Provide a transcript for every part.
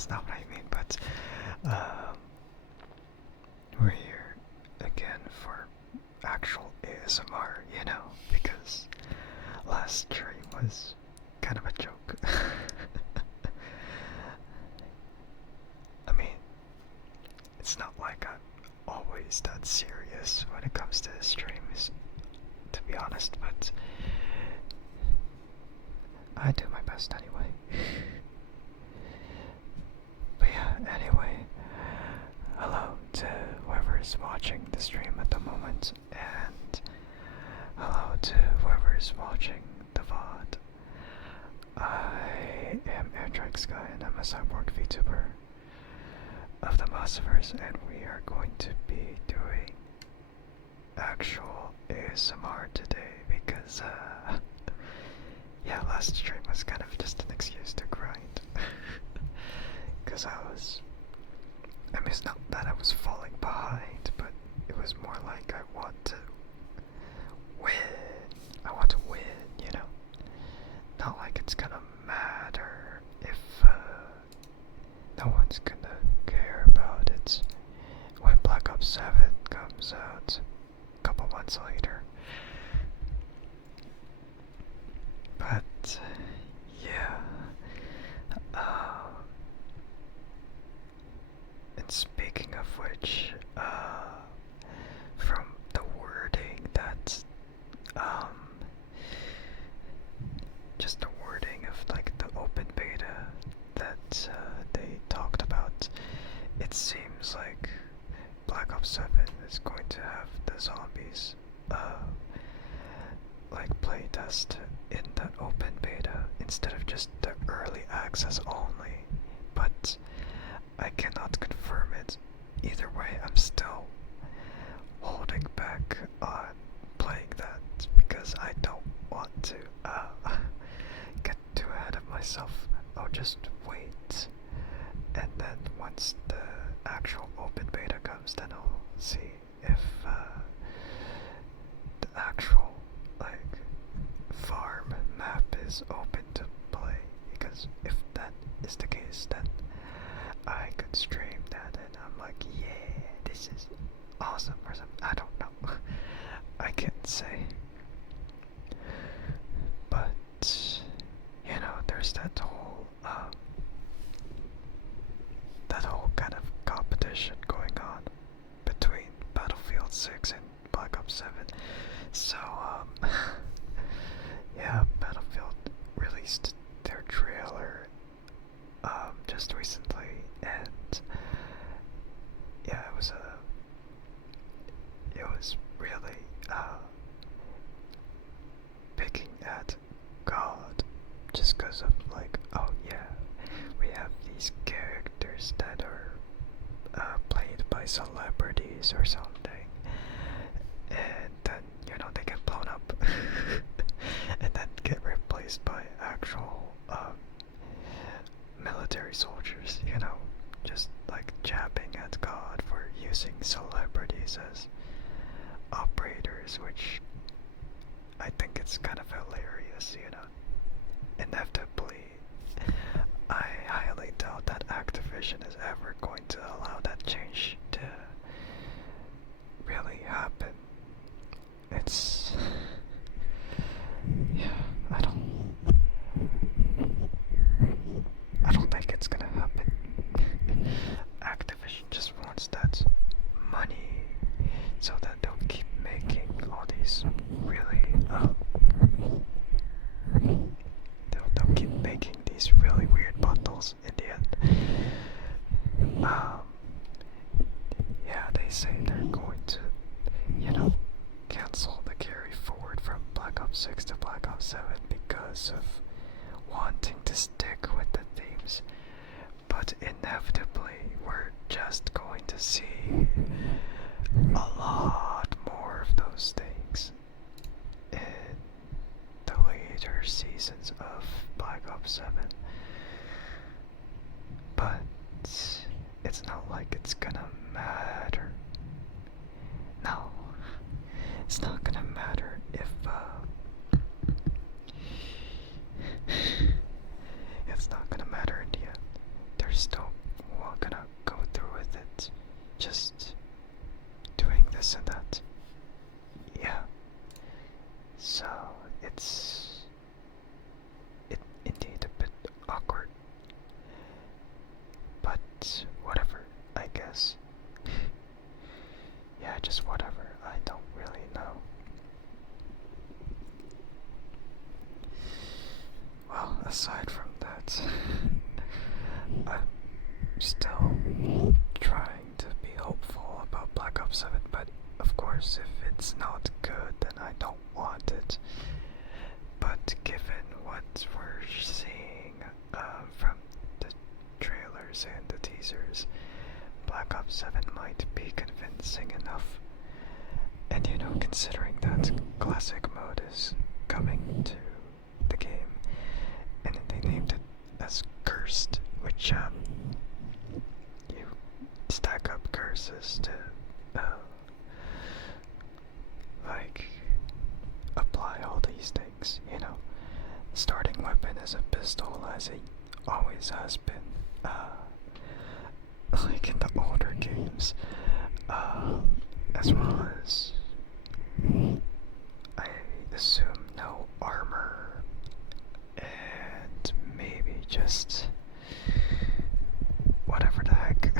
that's not what I mean, but we're here again for actual ASMR, because last stream was kind of a joke. I mean, it's not like I'm always that serious when it comes to streams, to be honest, but I do my best anyway. But yeah, anyway, hello to whoever is watching the stream at the moment, and hello to whoever is watching the VOD. I am Andrike and I'm a cyborg VTuber of the Mossiverse, and we are going to be doing actual ASMR today because, yeah, last stream was kind of just an excuse to grind. Because I mean, it's not that I was falling behind, but it was more like I want to win. I want to win, Not like it's gonna matter if no one's gonna care about it when Black Ops 7 comes out a couple months later. But yeah, and speaking of which, from the wording that just the wording of like the open beta that they talked about, it seems like Black Ops 7 is going to have the zombies like playtest in the open beta instead of just the early access only, but I cannot confirm it. Either way, I'm still holding back on playing that because I don't want to get too ahead of myself. I'll just wait, and then once the actual open beta comes, then I'll see if the actual like farm map is open to play, because if that is the case, then I could stream that and I'm like, yeah, this is awesome or something. I don't know. I can't say. But there's that whole kind of competition going on between Battlefield 6 and Black Ops 7. So yeah, Battlefield released their trailer just recently, and yeah, it was really picking at God, just because of like, oh yeah, we have these characters that are played by celebrities or something, and then they get blown up and then get replaced by actual military soldiers, just like jabbing at God for using celebrities as operators, which I think it's kind of hilarious, Inevitably, I highly doubt that Activision is ever going to allow that change to really happen. It's, yeah, I don't think it's gonna happen. Activision just wants that money so that they'll keep making all these really they'll keep making these really weird bundles in the end. Yeah, they say they're going to, cancel the carry forward from Black Ops 6 to Black Ops 7 because of wanting to stick with the themes, but inevitably we're just going to see a lot more of those things in the later seasons of Black Ops 7. But it's not like it's gonna matter. No, it's not gonna matter if it's not gonna matter in the end. There's still but whatever, I guess. Yeah, just whatever. I don't really know. Well, aside from that, I'm still trying to be hopeful about Black Ops 7, but of course, if it's not good, then I don't want it. But given what we're seeing from the trailers and the teasers, Black Ops 7 might be convincing enough. And you know, considering that classic mode is coming to the game, and they named it as Cursed, which you stack up curses to like apply all these things, you know. Starting weapon is a pistol, as it always has been, like in the older games, as well as I assume no armor, and maybe just whatever the heck.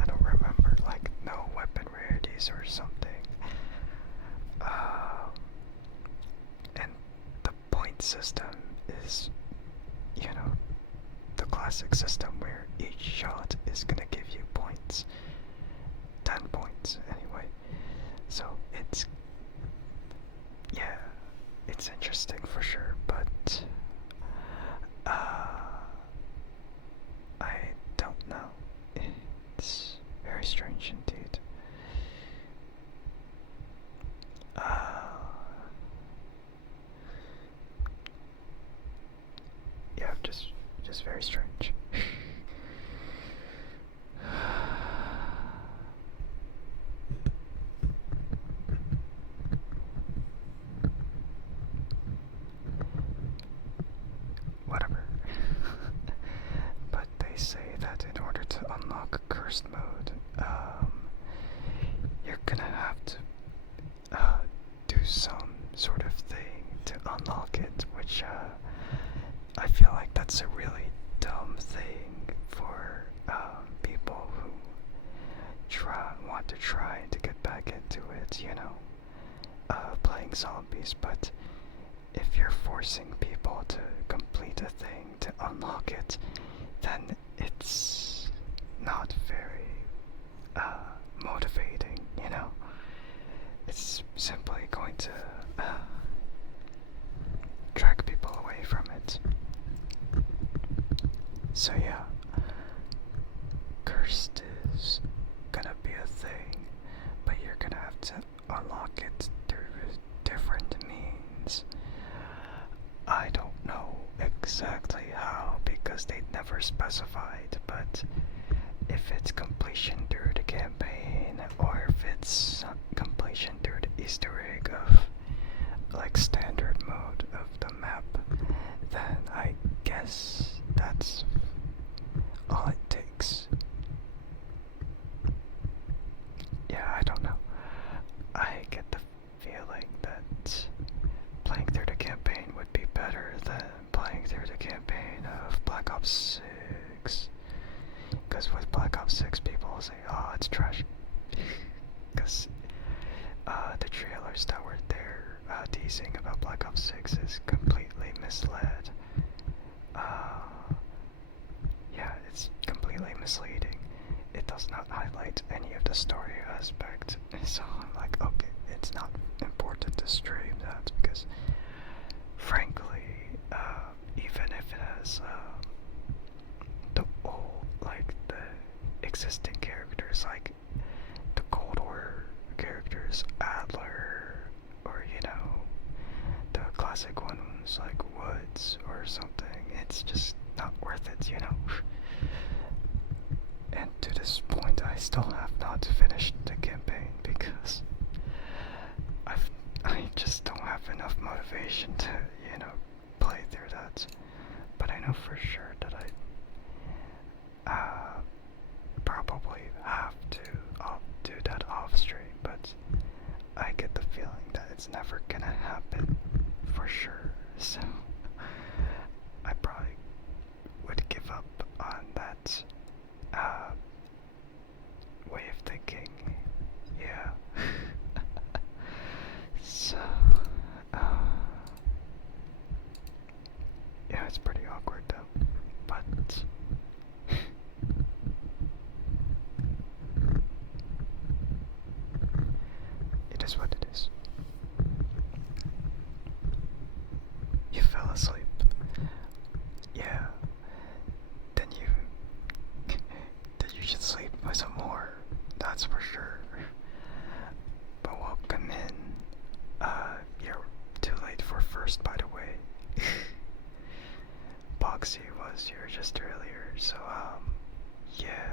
I don't remember, like no weapon rarities or something. And the point system is, you know, the classic system where each shot is gonna give you points. 10 points, anyway. So it's, yeah, it's interesting for sure, but I don't know. It's very strange indeed. Yeah, just very strange. Whatever. But they say that in order to unlock Cursed mode, you're gonna have to do some sort of thing to unlock it, which I feel like that's a really dumb thing for people who want to try to get back into it, you know, playing zombies. But if you're forcing people to complete a thing to unlock it, then it's not very motivating, you know. It's simply going to drag people away from it. So yeah, Cursed is gonna be a thing, but you're gonna have to unlock it through different means. I don't know exactly how, because they never specified, but if it's completion through the campaign, or if it's completion through the Easter egg of like standard mode of the map, then I guess that's all it takes. Yeah, I don't know. I get the feeling that playing through the campaign would be better than playing through the campaign of Black Ops 6. Because with Black Ops 6, people say, oh, it's trash. Because the trailers that were there teasing about Black Ops 6 is completely misled. Yeah, it's completely misleading. It does not highlight any of the story aspect. So I'm like, okay, it's not important to stream that, because frankly, even if it has the old, like the existing characters, like the Cold War characters, Adler, or you know, the classic ones like Woods or something, it's just not worth it, you know. And to this point, I still have not finished the campaign because I just don't have enough motivation to, you know, play through that. But I know for sure that I probably have to do that off stream, but I get the feeling that it's never gonna happen for sure. So I probably would give up on that is what it is. You fell asleep. Yeah. Then you should sleep some more. That's for sure. But welcome in. You're too late for first, by the way. Boxy was here just earlier, so yeah,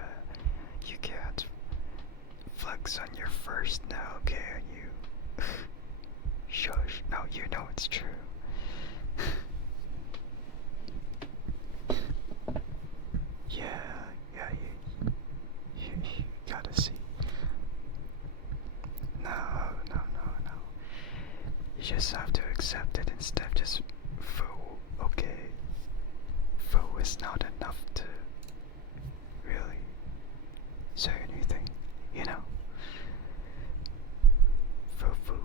you can't flex on your first now, can you? Shush. No, you know it's true. Yeah, you gotta see. No. You just have to accept it instead of just foo, okay? Foo is not enough to really say anything, you know? Foo.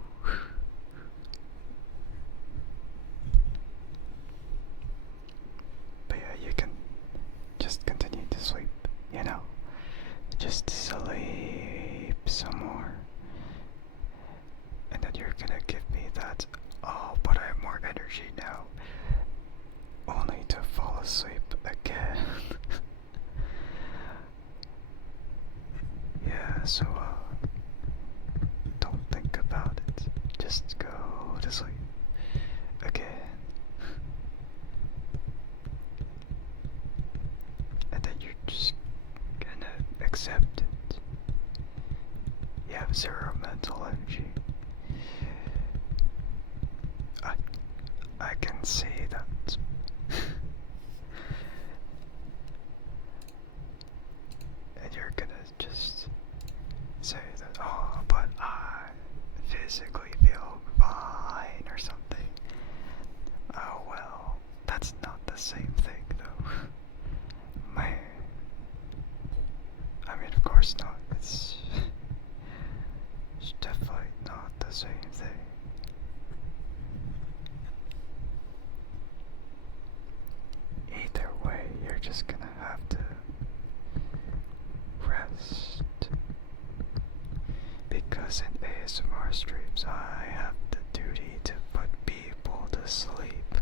But yeah, you can just continue to sleep, you know? Just sleep some more. And then you're gonna give me that, oh, but I have more energy now. Only to fall asleep again. Yeah, so, don't think about it. Just go to sleep again. And then you're just gonna accept it. You have zero mental energy. I can see that. And you're gonna just say that, oh, but I physically feel fine or something. Oh well, that's not the same thing though. Man. I mean, of course not. It's definitely not the same thing. Either way, you're just gonna have to rest. Because in ASMR streams, I have the duty to put people to sleep.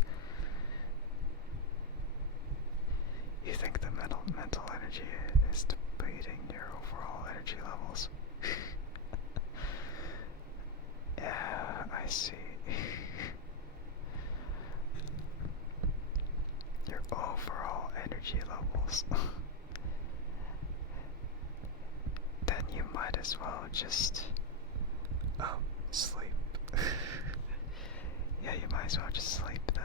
You think the mental energy is depleting your overall energy levels? Yeah, I see. Your overall energy levels. Then you might as well just sleep. Yeah, you might as well just sleep then.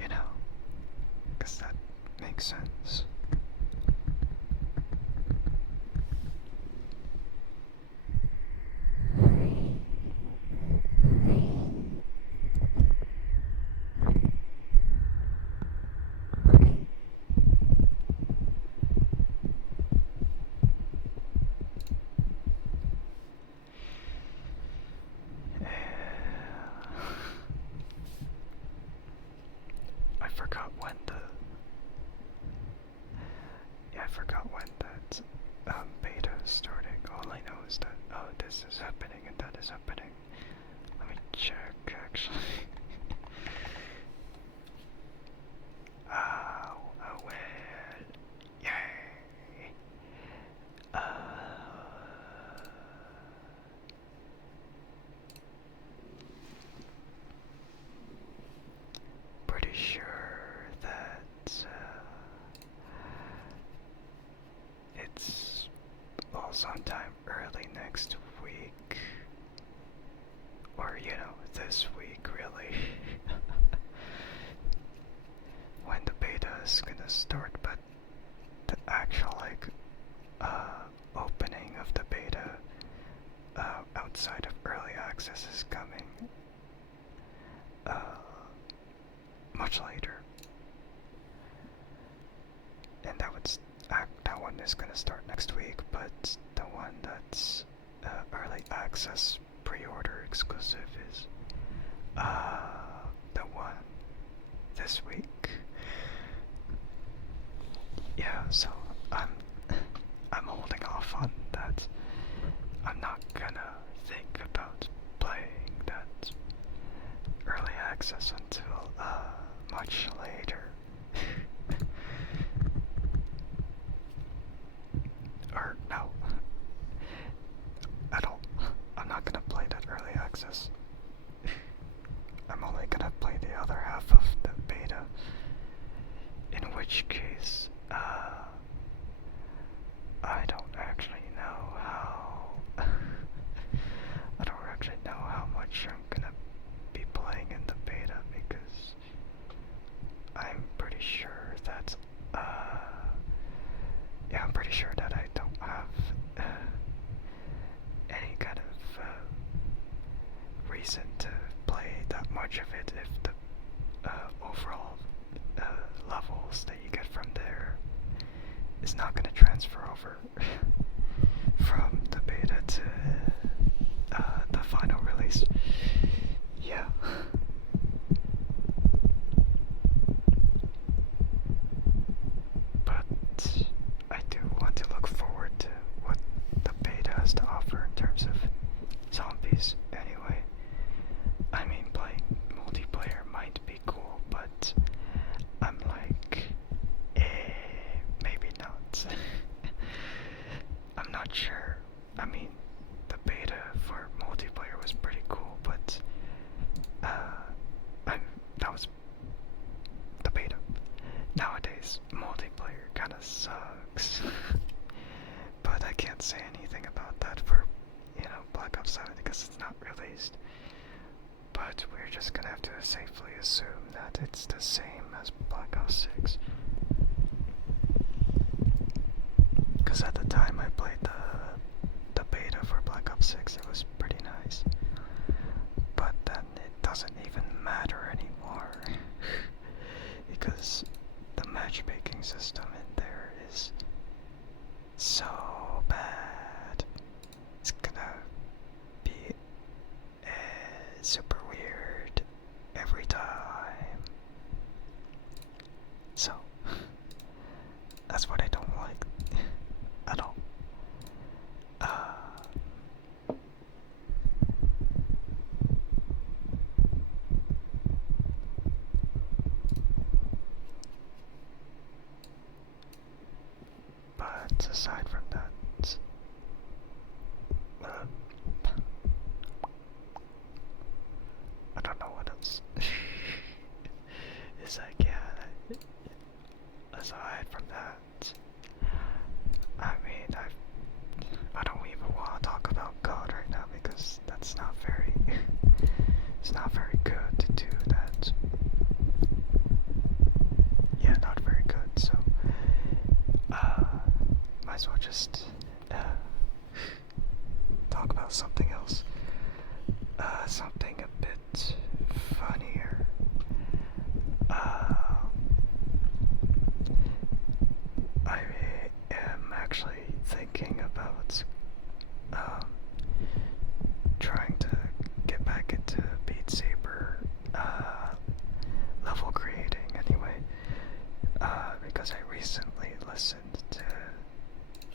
You know, 'cause that makes sense. I forgot when that beta is starting. All I know is that, oh, this is happening and that is happening. Let me check, actually. Oh, well, yay. Pretty sure that it's sometime early next week, or this week really, when the beta is gonna start. But the actual opening of the beta outside of early access is coming much later, and that one is gonna start next week. But the one that's early access pre-order exclusive is the one this week. Yeah, so I'm holding off on that. I'm not gonna think about playing that early access until much later. Or no, at all. I'm not gonna play that early access. I'm only gonna play the other half of the beta. In which case, I don't actually know how. I don't actually know how much I'm gonna be playing in the beta because I'm pretty sure that, yeah, I'm pretty sure that I don't have any kind of reason to play that much of it if the overall levels that you get from there is not going to transfer over from the beta to the final release. Yeah. But I do want to look forward to what the beta has to offer in terms of zombies anyway. I mean, playing multiplayer might be cool, but I'm like, maybe not. I'm not sure. I mean, the beta for multiplayer was pretty cool, but that was the beta. Nowadays, multiplayer kinda sucks. But I can't say anything about that for, Black Ops 7 because it's not released. But we're just gonna have to safely assume that it's the same as Black Ops 6. Because at the time I played the beta for Black Ops 6, it was pretty nice. But then it doesn't even matter anymore. Because the matchmaking system in there is so bad. It's gonna be super weird every time. So, that's what I don't like at all. But aside from that, I don't know what else. It's like, yeah, aside from that, I mean, I don't even want to talk about God right now because that's not very, it's not very good to do that. Yeah, not very good, so, might as well just, talk about something else. Something a bit funnier. I am actually thinking about trying to get back into Beat Saber level creating anyway, because I recently listened to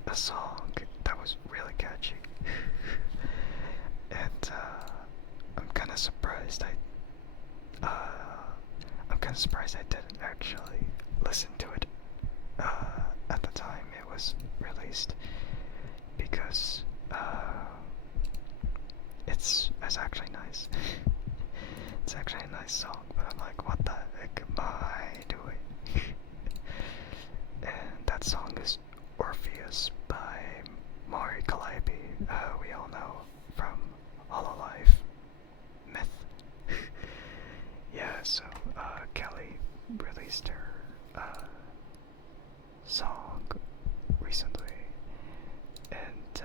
a song that was really catchy. And I'm kind of surprised I didn't actually listen to it at the time it was released, because it's actually nice. It's actually a nice song, but I'm like, what the heck am I doing? And that song is Orpheus by Mari Calliope, we all know from Hololive Myth. Yeah, so Kelly released her song recently, and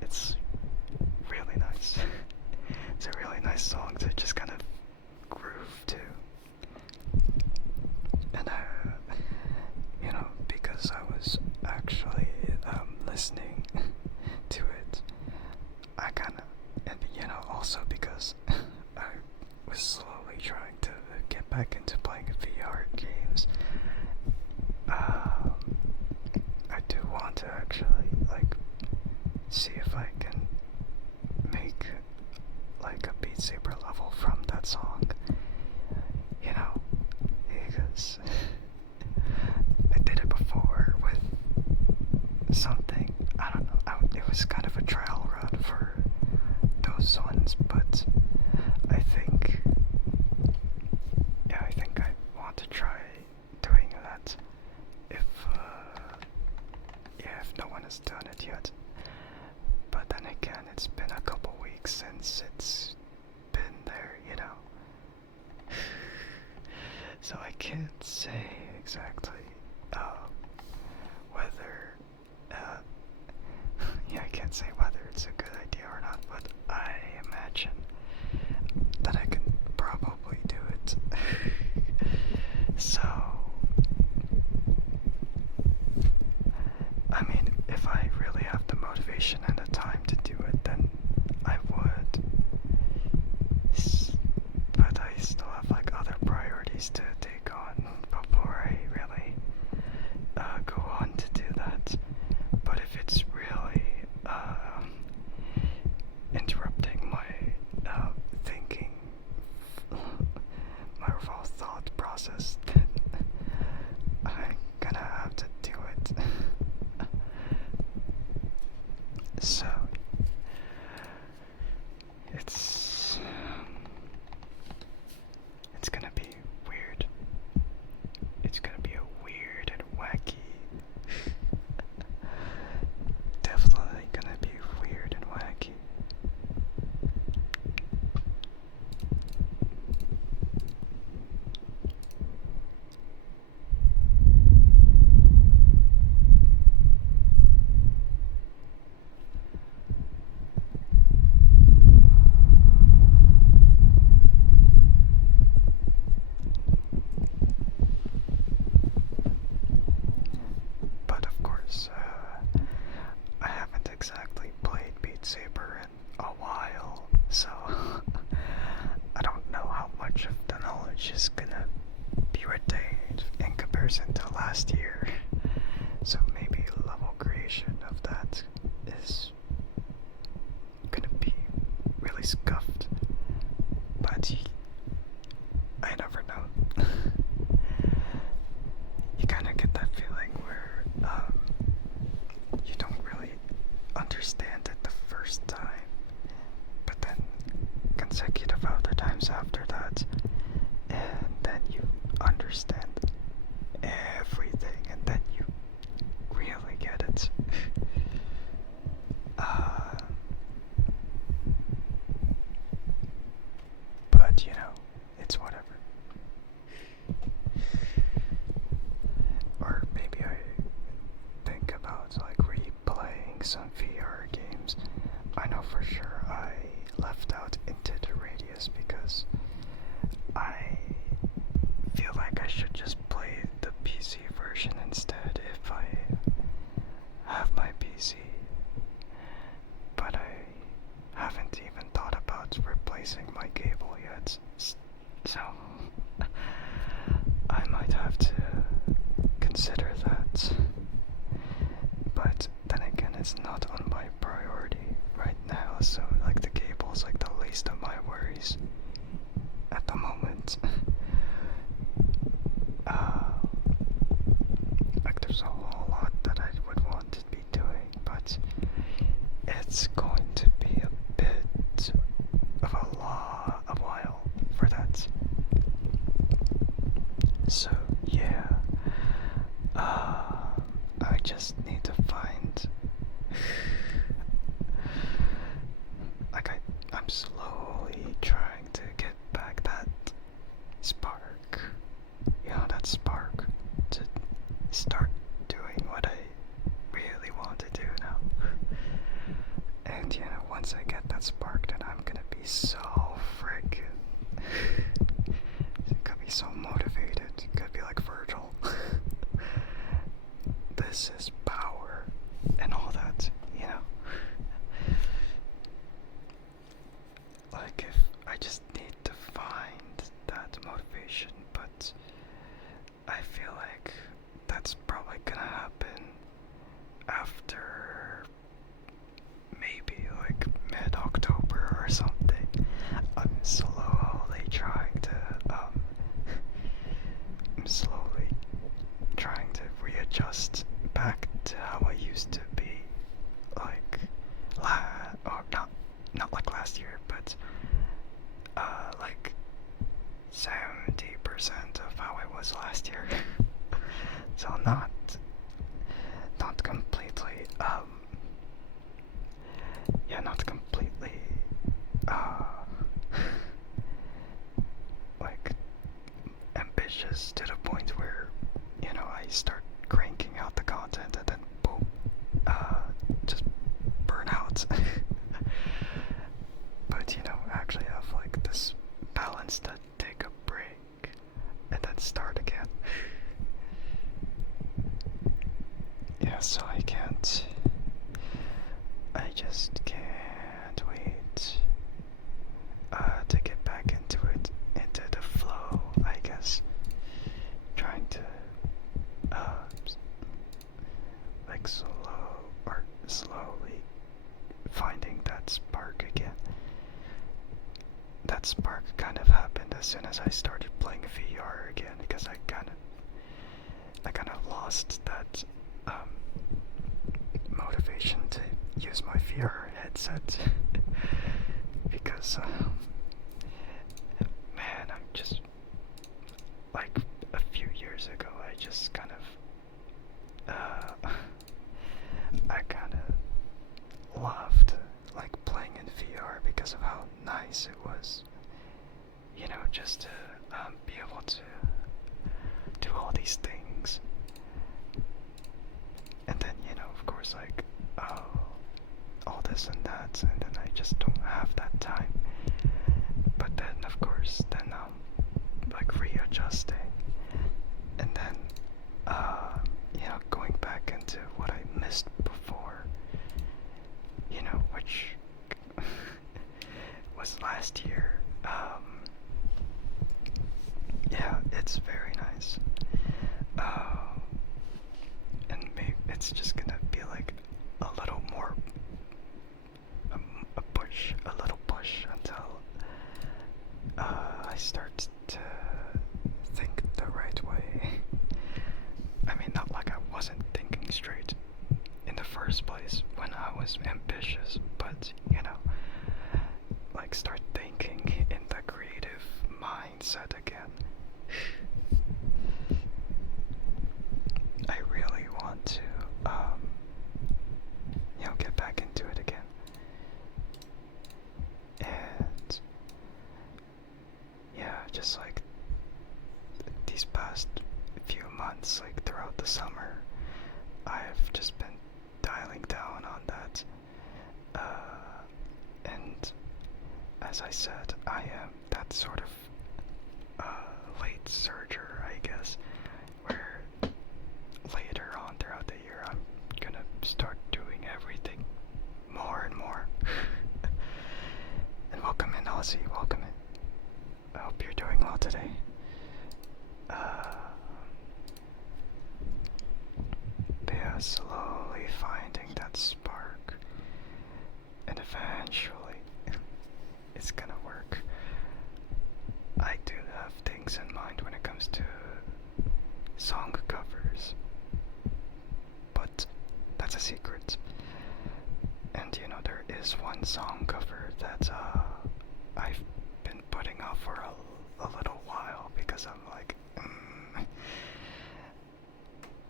it's really nice. It's a really nice song to just kind of groove to. And want to actually like see if I can make like a Beat Saber level from that song. You know, because I did it before with something. I don't know. It was kind of a trial run for those ones, but I think, yeah, I think I want to try doing that if, yeah, if no one has done it yet. But then again, it's been a couple weeks since it's been there, you know. So I can't say exactly whether, yeah, I can't say whether it's a good idea or not, but I imagine that I can probably do it. So, I mean, if I really have the motivation and the time to do it, then I would. But I still have like other priorities to take on before I really go on to do that. But if it's really interrupting my thinking, my overall thought process, then I'm gonna have to do it. So it's gonna be weird. It's gonna be a weird and wacky. Definitely gonna be weird and wacky. But of course, I haven't exactly played Beat Saber in a while, so I don't know how much of the knowledge is gonna be retained in comparison to last year. So maybe level creation of that is gonna be really scuffed, but I never know. You kind of get that feeling where you don't really understand it the first time, but then consecutive other times after that, and then you understand everything, and then you really get it. But you know, it's whatever. Or maybe I think about like replaying some VR games. I know for sure I left out Into the Radius because I feel like I should just play the PC version instead if I have my PC. But I haven't even thought about replacing my cable yet, so I might have to consider that. But then again, it's not on my priority right now, so like the cable's like the least of my worries at the moment. Like there's a whole lot that I would want to be doing, but it's going to be a bit of a while for that. So yeah, I just need to find like I'm slowly trying to get back that spark, you know, that spark to start doing what I really want to do now. And you know, once I get that spark, then I'm gonna be so freaking gonna be so motivated. Gonna be like Virgil. This is power and all that, you know. Like if I just need to find that motivation, but I feel like that's probably gonna happen after readjust back to how I used to be, like, or not like last year, but like 70% of how I was last year. So not completely, yeah, not completely, like ambitious to the point where, you know, I start cranking out the content and then boom, just burn out. But, you know, actually have like this balance to take a break and then start again. Yeah, so I just can't wait to get back into the flow, I guess. Trying to like slowly finding that spark again. That spark kind of happened as soon as I started playing VR again, because I kind of lost that motivation to use my VR headset because man, I'm just like a few years ago I just kind of I kind of loved like playing in VR because of how nice it was, you know, just to be able to do all these things. And then, you know, of course, like, all this and that, and then I just don't have that time. But then, of course, then I'm, like, readjusting. And then, you know, going back into what I missed before, you know, which was last year. Yeah, it's very nice. And maybe it's just gonna be like a little more, a little push until I start to think the right way. I mean, not like I wasn't thinking straight in the first place when I was ambitious, but you know, like start thinking in the creative mindset again. I really want to, you know, get back into it again. And yeah, just like these past few months, like throughout the summer, I've just been dialing down on that. And as I said, I am that sort of late surger, I guess, where later on throughout the year I'm gonna start doing everything more and more. And welcome in, Aussie, welcome in. I hope you're doing well today. But yeah, slowly finding that spark, and eventually it's gonna work. I do have things in mind when it comes to song covers, but that's a secret. And you know, there is one song cover that I've been putting off for a little while because I'm like,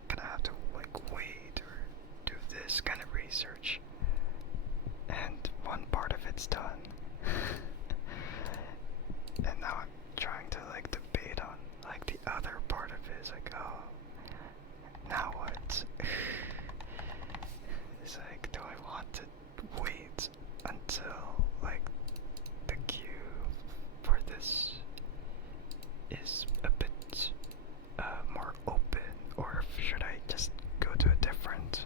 gonna have to like wait or do this kind of research. And one part of it's done. And now I'm trying to like debate on like the other part of it. Is like, oh, now what? It's like, do I want to wait until like the queue for this is a bit more open, or should I just go to a different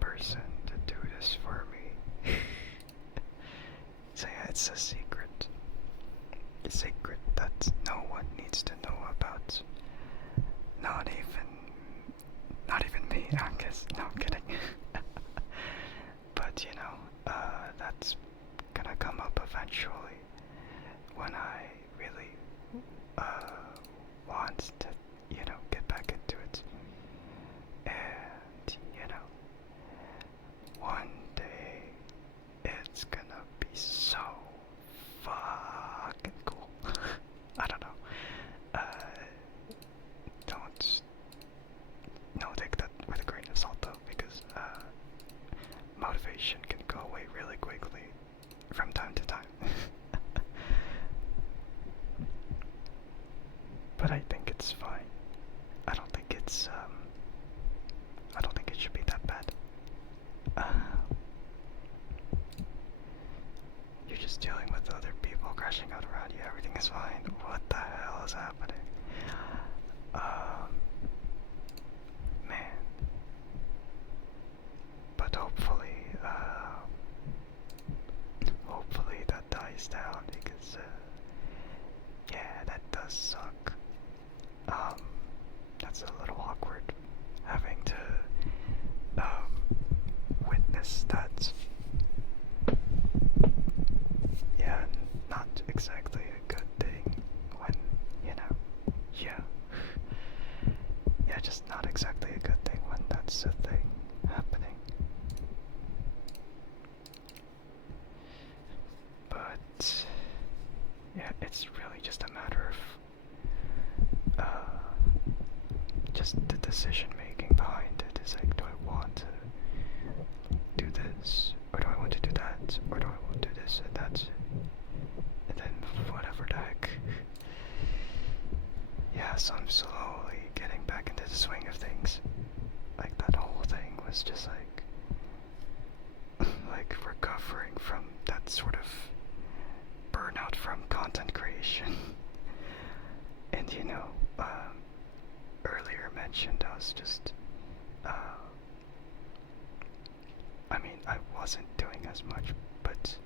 person to do this for me? So yeah, it's a secret. A secret that no one needs to know about. Not even me, I guess. No, I'm kidding. But you know, that's gonna come up eventually when I really want to, you know, get back into it. uh, you're just dealing with other people crashing out around you. Everything is fine. What the hell is happening? Man. But hopefully that dies down because, yeah, that does suck. That's a little awkward having to, witness that. Yeah, not exactly a good thing when, yeah. Yeah, just not exactly a good thing when that's a thing happening. But, yeah, it's really just a matter of, just the decision making behind it. Is like, do I want to do this, or do I want to do that, or do I want to do this and that, and then whatever the heck. Yeah, so I'm slowly getting back into the swing of things. Like, that whole thing was just like recovering from that sort of burnout from content creation. And earlier mentioned I was just, I mean, I wasn't doing as much, but,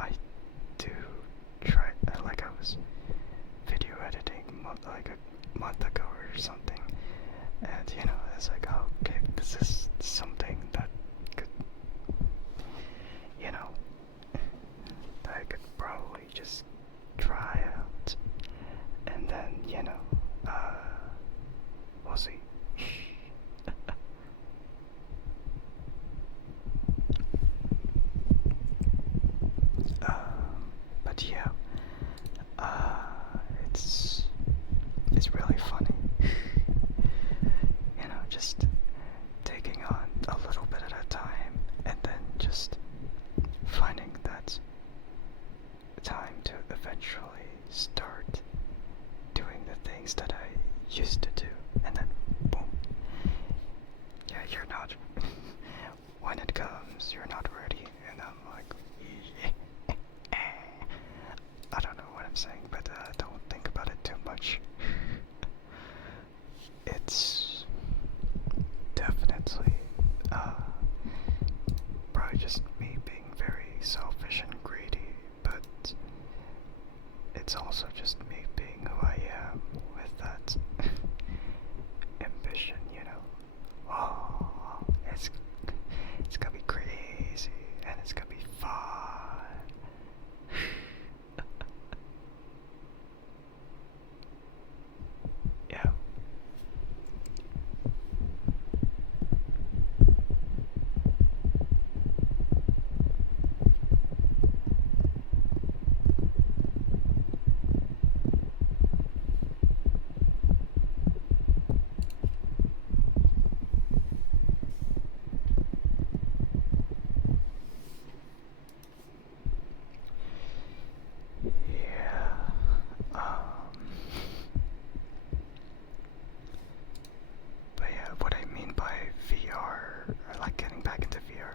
I do try, like I was video editing like a month ago or something, and it's like, oh, okay, this is something that could, that I could probably just try out, and then, we'll see. But yeah, it's really funny, just taking on a little bit at a time, and then just finding that time to eventually start doing the things that I used to do, and then boom, yeah, you're not, when it comes, you're not ready, and I'm like, I don't know what I'm saying, but don't think about it too much. It's definitely, probably just me being very selfish and greedy, but it's also just me being who I am with that ambition, Oh, it's gonna be crazy, and it's gonna be fun. Yeah. Yeah. But yeah, what I mean by VR, or like getting back into VR,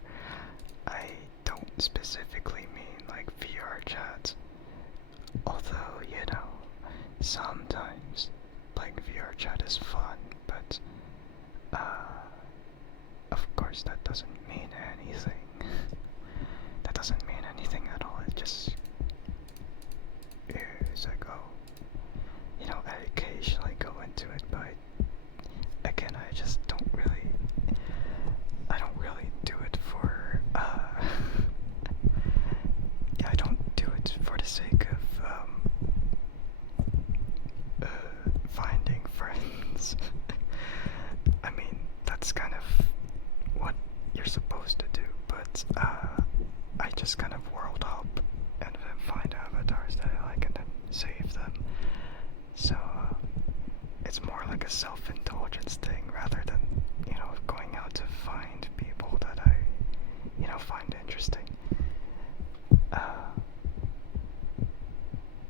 I don't specifically mean like VR chat. Although, sometimes playing VR chat is fun, but of course that doesn't mean anything. That doesn't mean anything at all. It just is like, oh, I occasionally go into it, but again, I don't really do it for, I don't do it for the sake of, finding friends. I mean, that's kind of what you're supposed to do, but, I just kind of world hop and then find avatars that I like and then save them. So, it's more like a self-indulgence thing rather than, going out to find people that I, find interesting.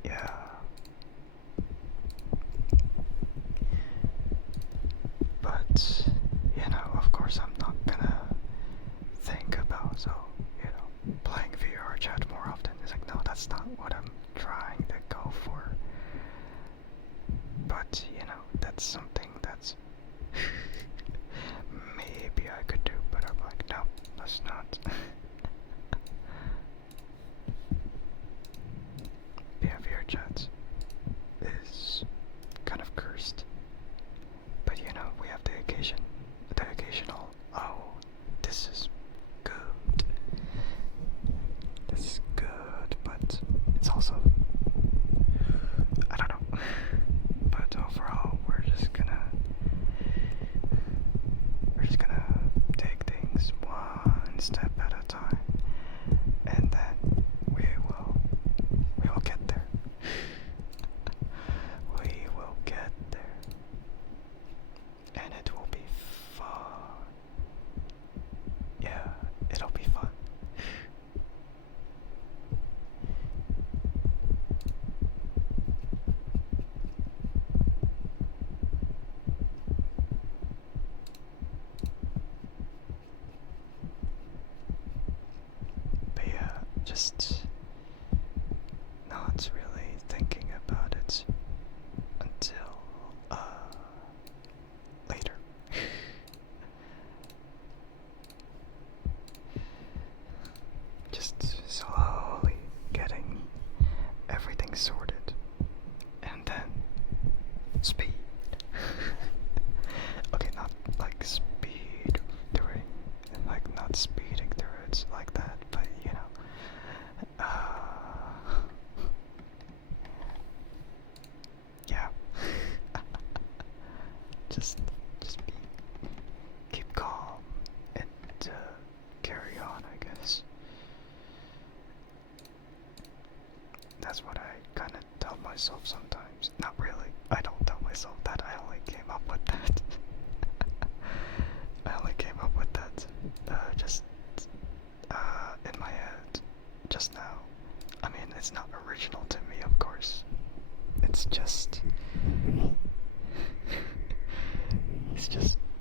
Yeah. But, of course I'm not gonna let's not. Behavior chat is kind of cursed. But you know, we have the occasional, oh, this is good. This is good, but it's also, I don't know. But overall, we're just gonna take things one step at a time, and then we will get there. We will get there, and it will be fun. Yeah, it'll be fun. But yeah, just not really thinking about it until later. Just slowly getting everything sorted, and then speed. Okay, not like speed through, like not speeding through it like that, but you know. Yeah. just be, keep calm and carry on, I guess. That's what I kind of tell myself sometimes. Not really. I don't tell myself that. I only came up with that. I only came up with that just in my head just now. I mean, it's not original to me, of course. It's just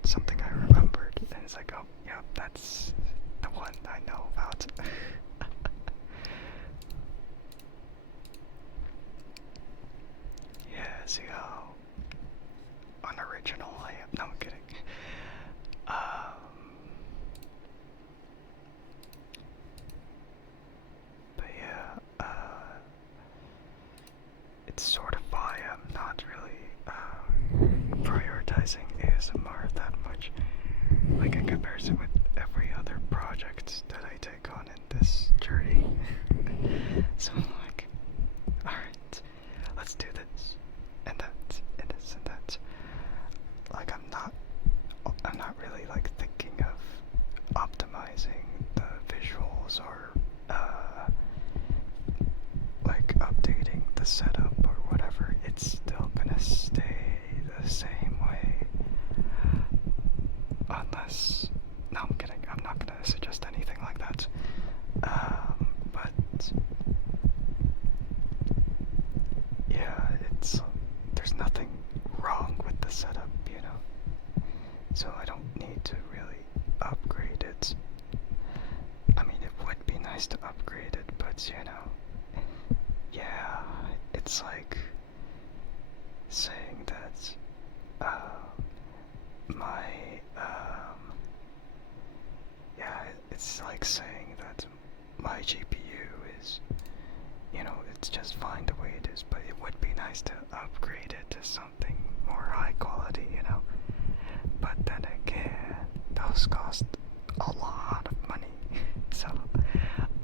something I remembered, and it's like, oh, yeah, that's the one I know about. Yeah, see how unoriginal I am. No, I'm kidding. But yeah, it's sort of why I'm not really prioritizing ASMR that much, like in comparison with every other project that I take on in this journey. So I'm like, alright, let's do this, and that, and this, and that. Like, I'm not really like thinking of optimizing the visuals or like updating the setup or whatever. It's still gonna stay the same way, unless, no, I'm kidding, I'm not gonna suggest anything like that. But yeah, there's nothing wrong with the setup, you know, so I don't need to really upgrade it. I mean, it would be nice to upgrade it, but you know, yeah, it's like saying that my yeah, it's like saying that my GPU is, you know, it's just fine the way it is, but it would be nice to upgrade it to something more high quality, you know. But then again, those cost a lot of money, so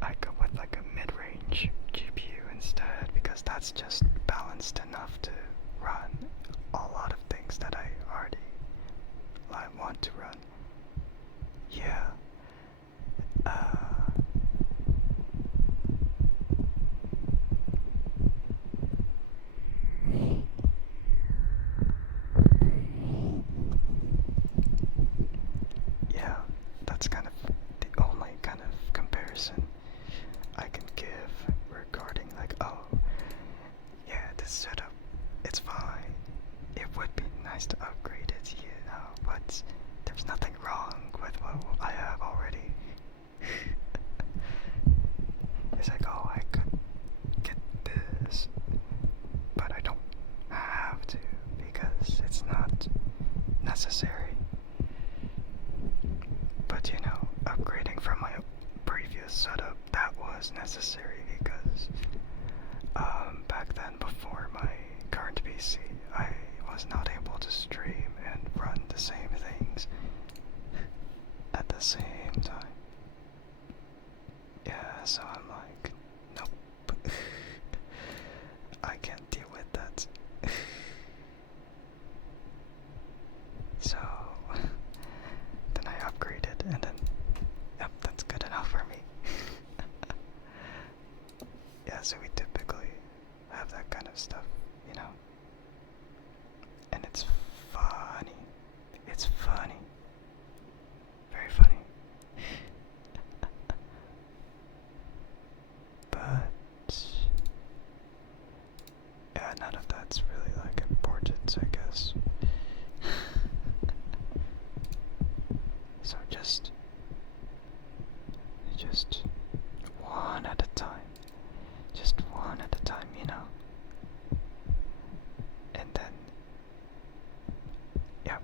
I go with like a mid-range GPU instead, because that's just balanced enough to run a lot of things that I already want to run. Yeah. Yeah, that's kind of the only kind of comparison I can give regarding like, oh, yeah, this setup, it's fine. It would be nice to upgrade it, you know, but there's nothing wrong with what I have already. It's like, oh, I could get this, but I don't have to because it's not necessary. But you know, upgrading from a setup that was necessary because back then, before my current PC, I was not able to stream and run the same things at the same time. Yeah, so I'm like, nope. I can't deal with that. So then I upgraded, and then, yep, that's good enough for me. Yeah, so we typically have that kind of stuff, you know? And it's funny. It's funny. Very funny. But yeah, none of that's really like important, I guess. So just one at a time. Just one at a time, you know? And then, yeah.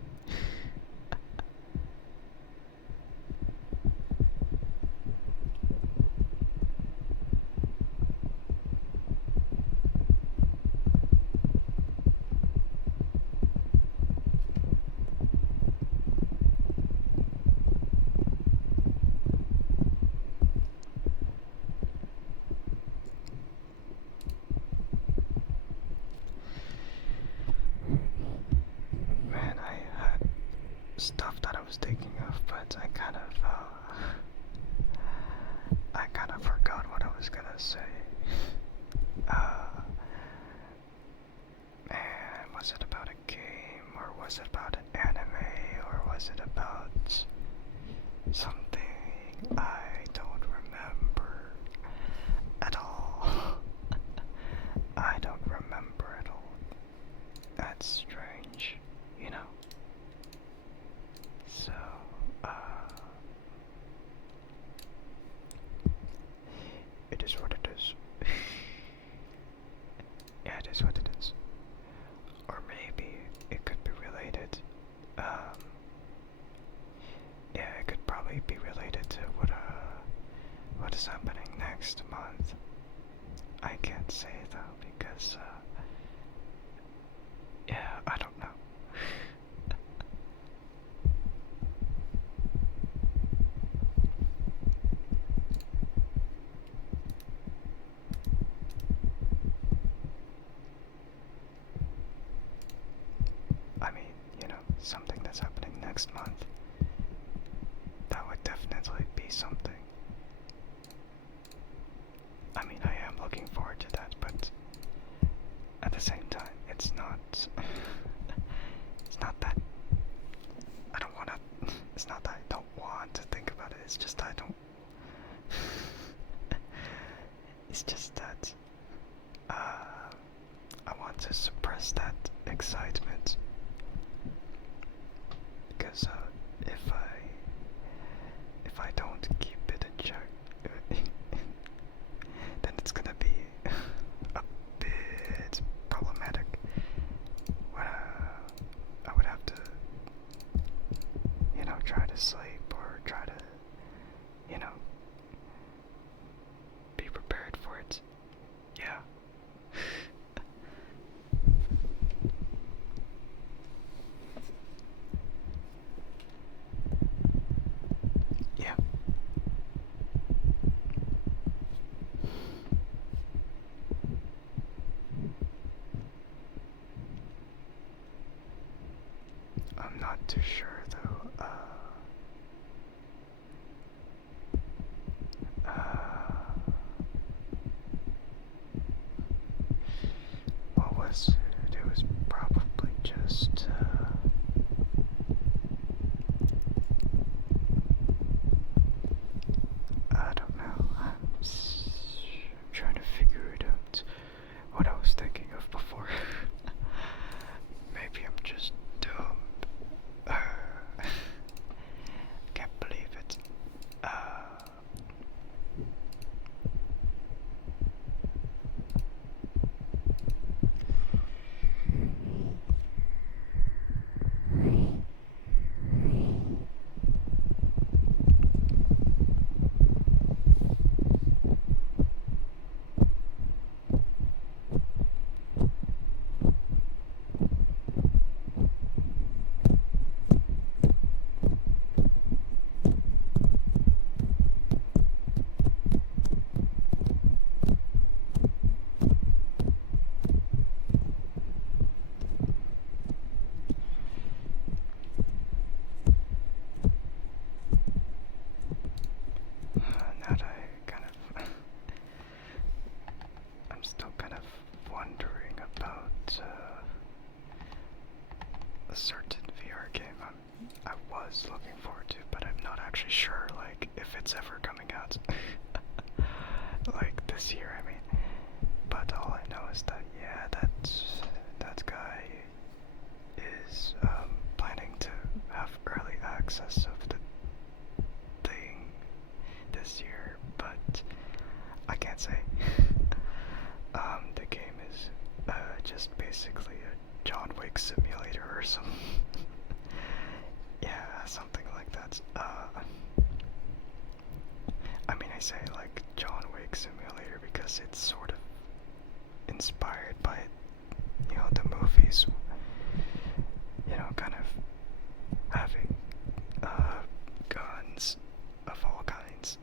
Man, I had stuff that I was thinking of, but I kind of forgot what I was gonna say. Man, was it about a game, or was it about an anime, or was it about something I don't remember at all? I don't remember at all. That's strange, you know? So, it is what it is. Yeah, it is what it is. Or maybe it could be related. Yeah, it could probably be related to what is happening next month. I can't say though because yeah, I don't know. I mean, you know, something that's happening next month. That would definitely be something. I mean, I am looking forward to that, but at the same time, it's not that I don't want to, it's not that I don't want to think about it, it's just I don't, it's just that, I want to suppress that excitement, because, if I don't keep it in check, then it's gonna be a bit problematic. When I would have to, you know, try to sleep or try to, you know, be prepared for it. Yeah. Yeah. I'm not too sure though. What was it? It was probably just, I don't know. I'm trying to figure it out. What I was thinking of before. Maybe I'm just dumb. was looking forward to, but I'm not actually sure, like, if it's ever coming out. Like, this year, I mean. But all I know is that, yeah, that guy is planning to have early access of the thing this year, but I can't say. The game is just basically a John Wick simulator or something. Yeah, something like that. I mean, I say like John Wick simulator because it's sort of inspired by, you know, the movies, you know, kind of having guns of all kinds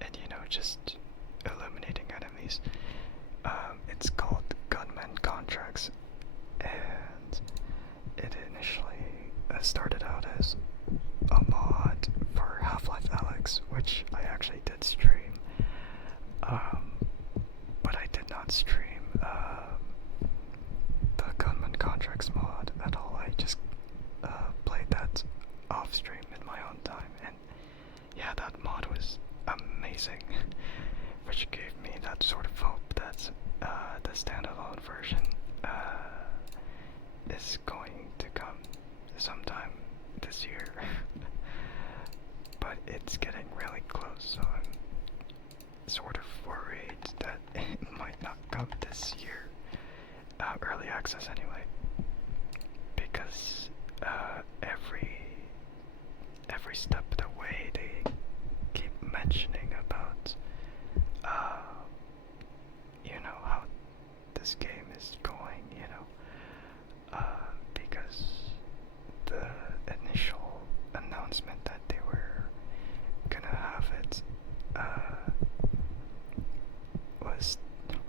and, you know, just eliminating enemies. It's called Gunman Contracts, and it initially started out as a mod for Half-Life Alyx, which I actually did stream, but I did not stream the Gunman Contracts mod at all. I just played that off stream in my own time, and yeah, that mod was amazing, which gave me that sort of hope that the standalone version is going to come sometime this year. But it's getting really close, so I'm sort of worried that it might not come this year. Early access anyway, because every step of the way they keep mentioning about you know, how this game is going, you know, because the initial announcement that they were gonna have it was,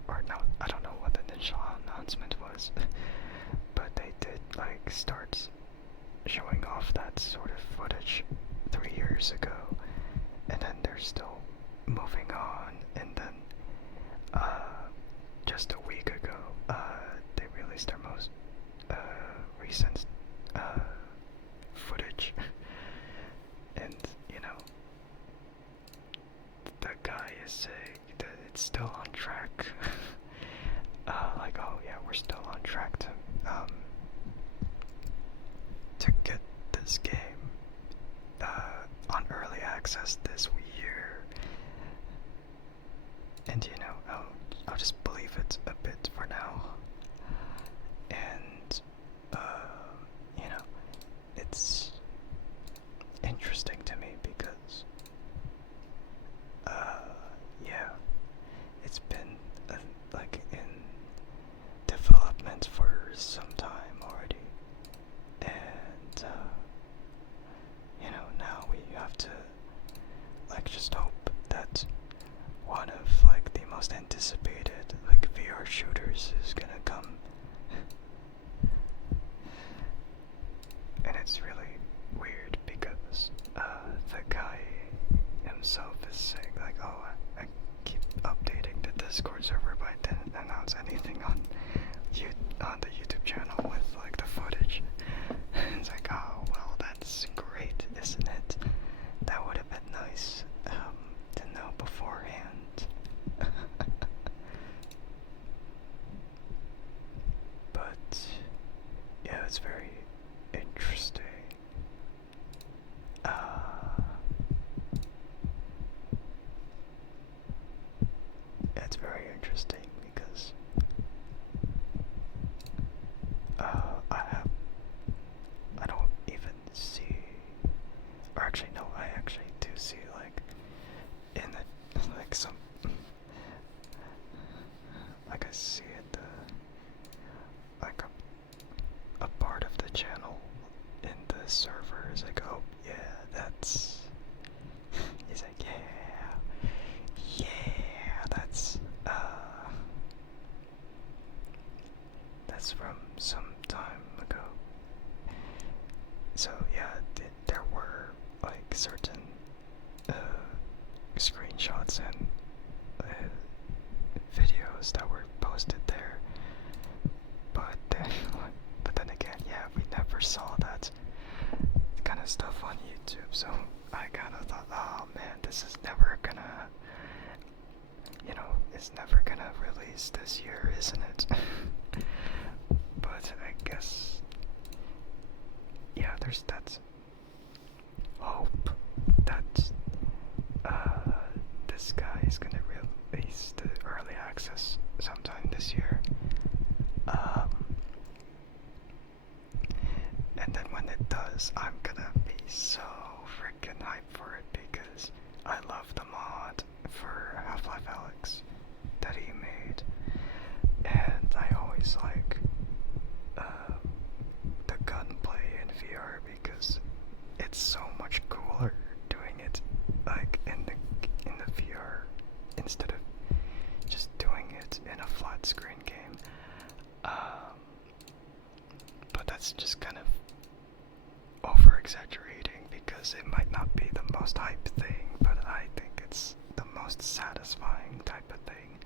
or no, I don't know what the initial announcement was, but they did like start showing off that sort of footage 3 years ago, and then they're still moving on, and then just a week ago they released their most recent footage, and you know, the guy is saying that it's still on track. Like, oh yeah, we're still on track to get this game on early access this year. And you know, I'll just believe it a bit for now. And you know, it's interesting to me because yeah, it's been like in development for some time already, and you know, now we have to like just hope that one of like the most anticipated like VR shooters is gonna come. And it's really weird because the guy himself is saying like, oh, I keep updating the Discord server, but I didn't announce anything on the YouTube channel with like the footage. And it's like, oh well, that's great, isn't it? That would have been nice to know beforehand. But yeah, it's very interesting. It's very interesting because I don't even see, or actually no, I actually do see like in the like some like I see it like a part of the channel in the server is like, oh yeah, that's, he's like, yeah, that's from some time ago. So yeah, there were like certain screenshots and videos that were posted there, but then again, yeah, we never saw that. It kind of stuff on YouTube, so I kind of thought, oh man, this is never gonna, it's never gonna release this year, isn't it? But I guess, yeah, there's that hope that this guy is gonna release the early access sometime this year. And then when it does, I'm gonna be so freaking hyped for it because I love the mod for Half-Life Alyx that he made, and I always like the gunplay in VR because it's so much cooler doing it like in the VR instead of just doing it in a flat screen game. But that's just kind of over exaggerating because it might not be the most hype thing, but I think it's the most satisfying type of thing.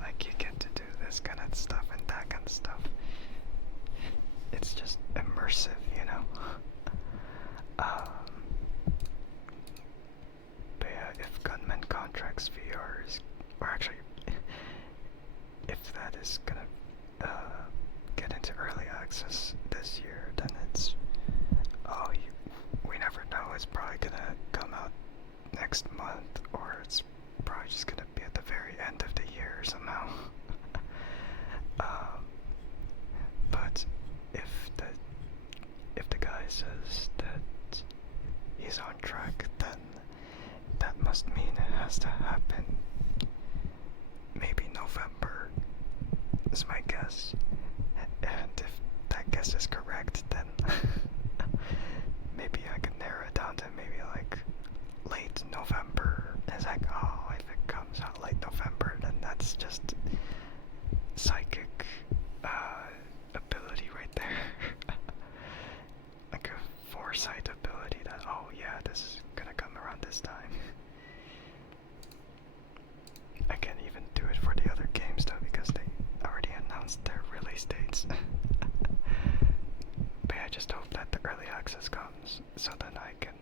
Like, you get to do this kind of stuff and that kind of stuff. It's just immersive, you know? But yeah, if Gunman Contracts VR is, or actually, if that is gonna get into early access this year, then it's, we never know, it's probably gonna come out next month, or it's probably just gonna be at the very end of the year somehow. But if the guy says that he's on track, then that must mean it has to happen maybe November, is my guess. And if that guess is correct, then maybe I can narrow it down to maybe like late November. It's like, oh, if it comes out late November, then that's just psychic ability right there. Like a foresight ability that, oh yeah, this is gonna come around this time. I can't even do it for the other games though because they already announced their release dates. But I just hope that the early access comes so then I can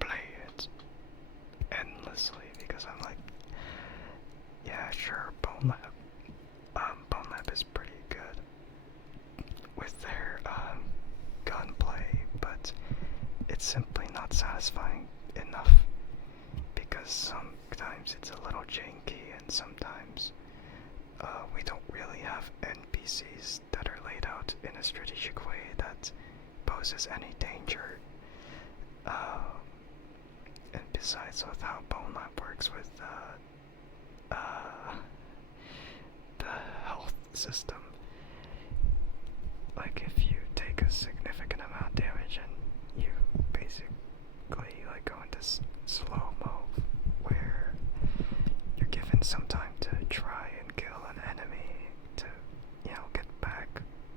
play it endlessly because I'm like, yeah, sure, Bone Lab is pretty good with their gunplay, but it's simply not satisfying enough because sometimes it's a little janky and sometimes we don't really have NPCs that are laid out in a strategic way that poses any danger. And besides with how Bone Lab works with the health system, like if you take a significant amount of damage and you basically like go into slow-mo where you're given some time to try and kill an enemy to, get back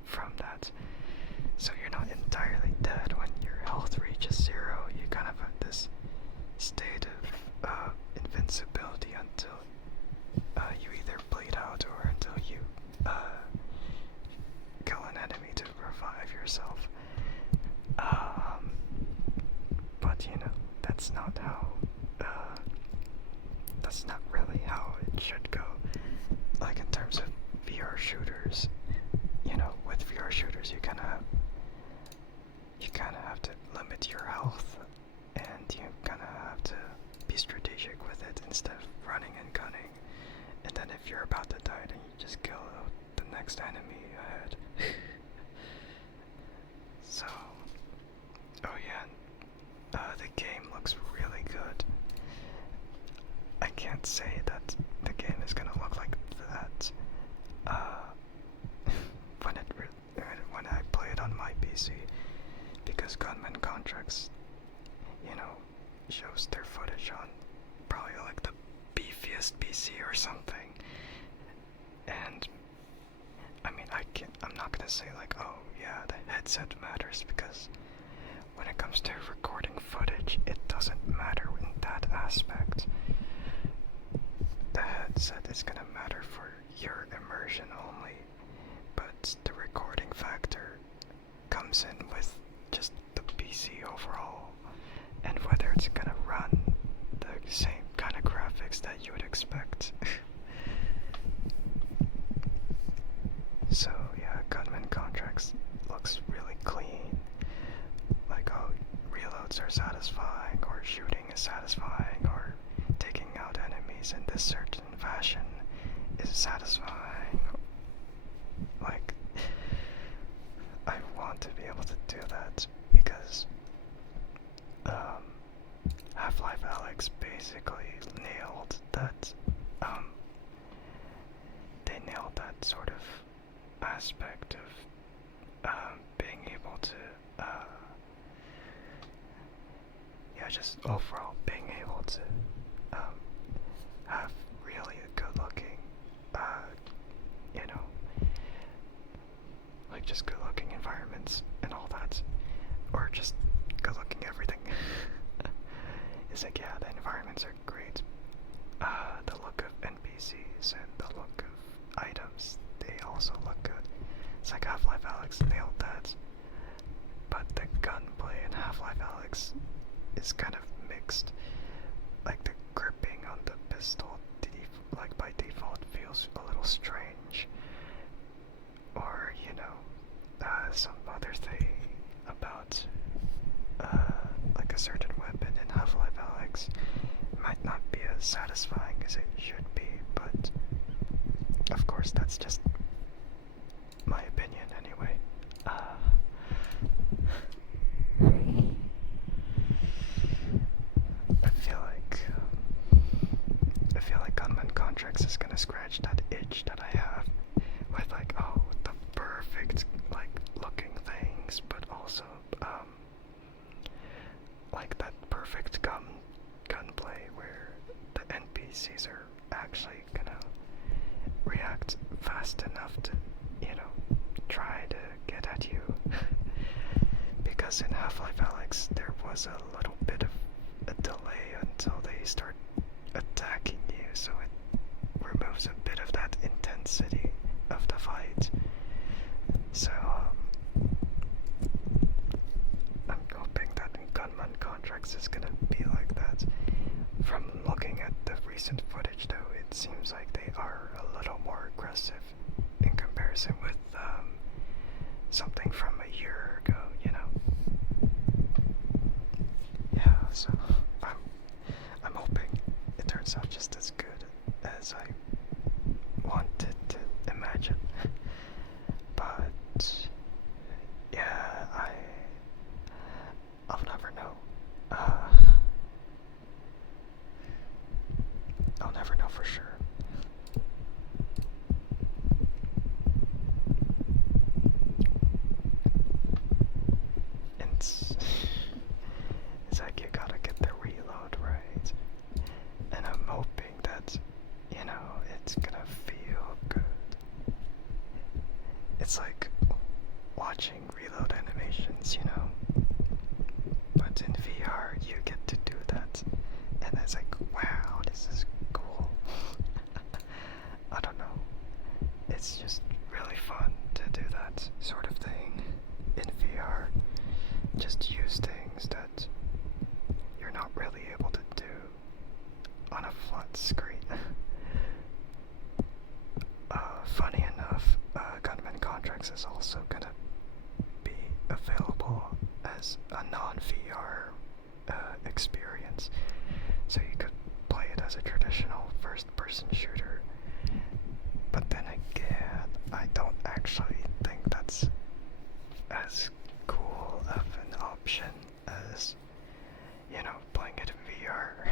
from that. So you're not entirely dead when your health reaches 0. You kind of have this state of invincibility until you either bleed out or until you kill an enemy to revive yourself. But that's not how, that's not really how it should go. Like in terms of VR shooters, with VR shooters you kind of have to limit your health, and you kind of have to be strategic with it instead of running and gunning. And then if you're about to die, then you just kill the next enemy ahead. So, oh yeah, the game looks really good. I can't say that the game is gonna look like that when I play it on my PC, because Gunman Contracts, shows their footage on probably like the beefiest PC or something. And I mean, I'm not gonna say like, oh yeah, the headset matters, because when it comes to recording footage, it doesn't matter in that aspect. The headset is gonna matter for your immersion only, but the recording factor comes in with just the PC are satisfying, or shooting is satisfying, or taking out enemies in this certain fashion is satisfying. Like, I want to be able to do that because Half-Life Alyx basically nailed that. They nailed that sort of aspect of being able to, yeah, just overall being able to have really good-looking, you know, like just good-looking environments and all that, or just good-looking everything. It's like, yeah, the environments are great. The look of NPCs and the look of items, they also look good. It's like Half-Life Alyx nailed that. But the gunplay in Half-Life Alyx is kind of mixed. Like the gripping on the pistol, like by default, feels a little strange. Or, you know, some other thing about like a certain weapon in Half-Life Alyx might not be as satisfying as it should be, but of course that's just my opinion anyway. I feel like Gunman Contracts is gonna scratch that itch that I have with like, oh, the perfect like looking things, but also like that perfect gunplay where the NPCs are actually gonna react fast enough to, you know, try to get at you. Because in Half-Life Alyx there was a little bit of a delay until they start attacking you, so it removes a bit of that intensity of the fight. So I'm hoping that in Gunman Contracts is gonna be like that. From looking at the recent footage though, it seems like they are a little more aggressive in comparison with something from a year ago, you know. Yeah, so I'm hoping it turns out just as good as I wanted to imagine. But yeah, I'll never know. I'll never know for sure. It's like you gotta get the reload right. And I'm hoping that, you know, it's gonna feel good. It's like watching reload animations, you know. But in VR, you get to do that. And it's like, wow, this is cool. I don't know. It's just really fun to do that sort of thing in VR. Just use things that you're not really able to do on a flat screen. Funny enough, Gunman Contracts is also gonna be available as a non-VR experience, so you could play it as a traditional first-person shooter. But then again, I don't actually think that's as cool of an option as, you know, playing it in VR.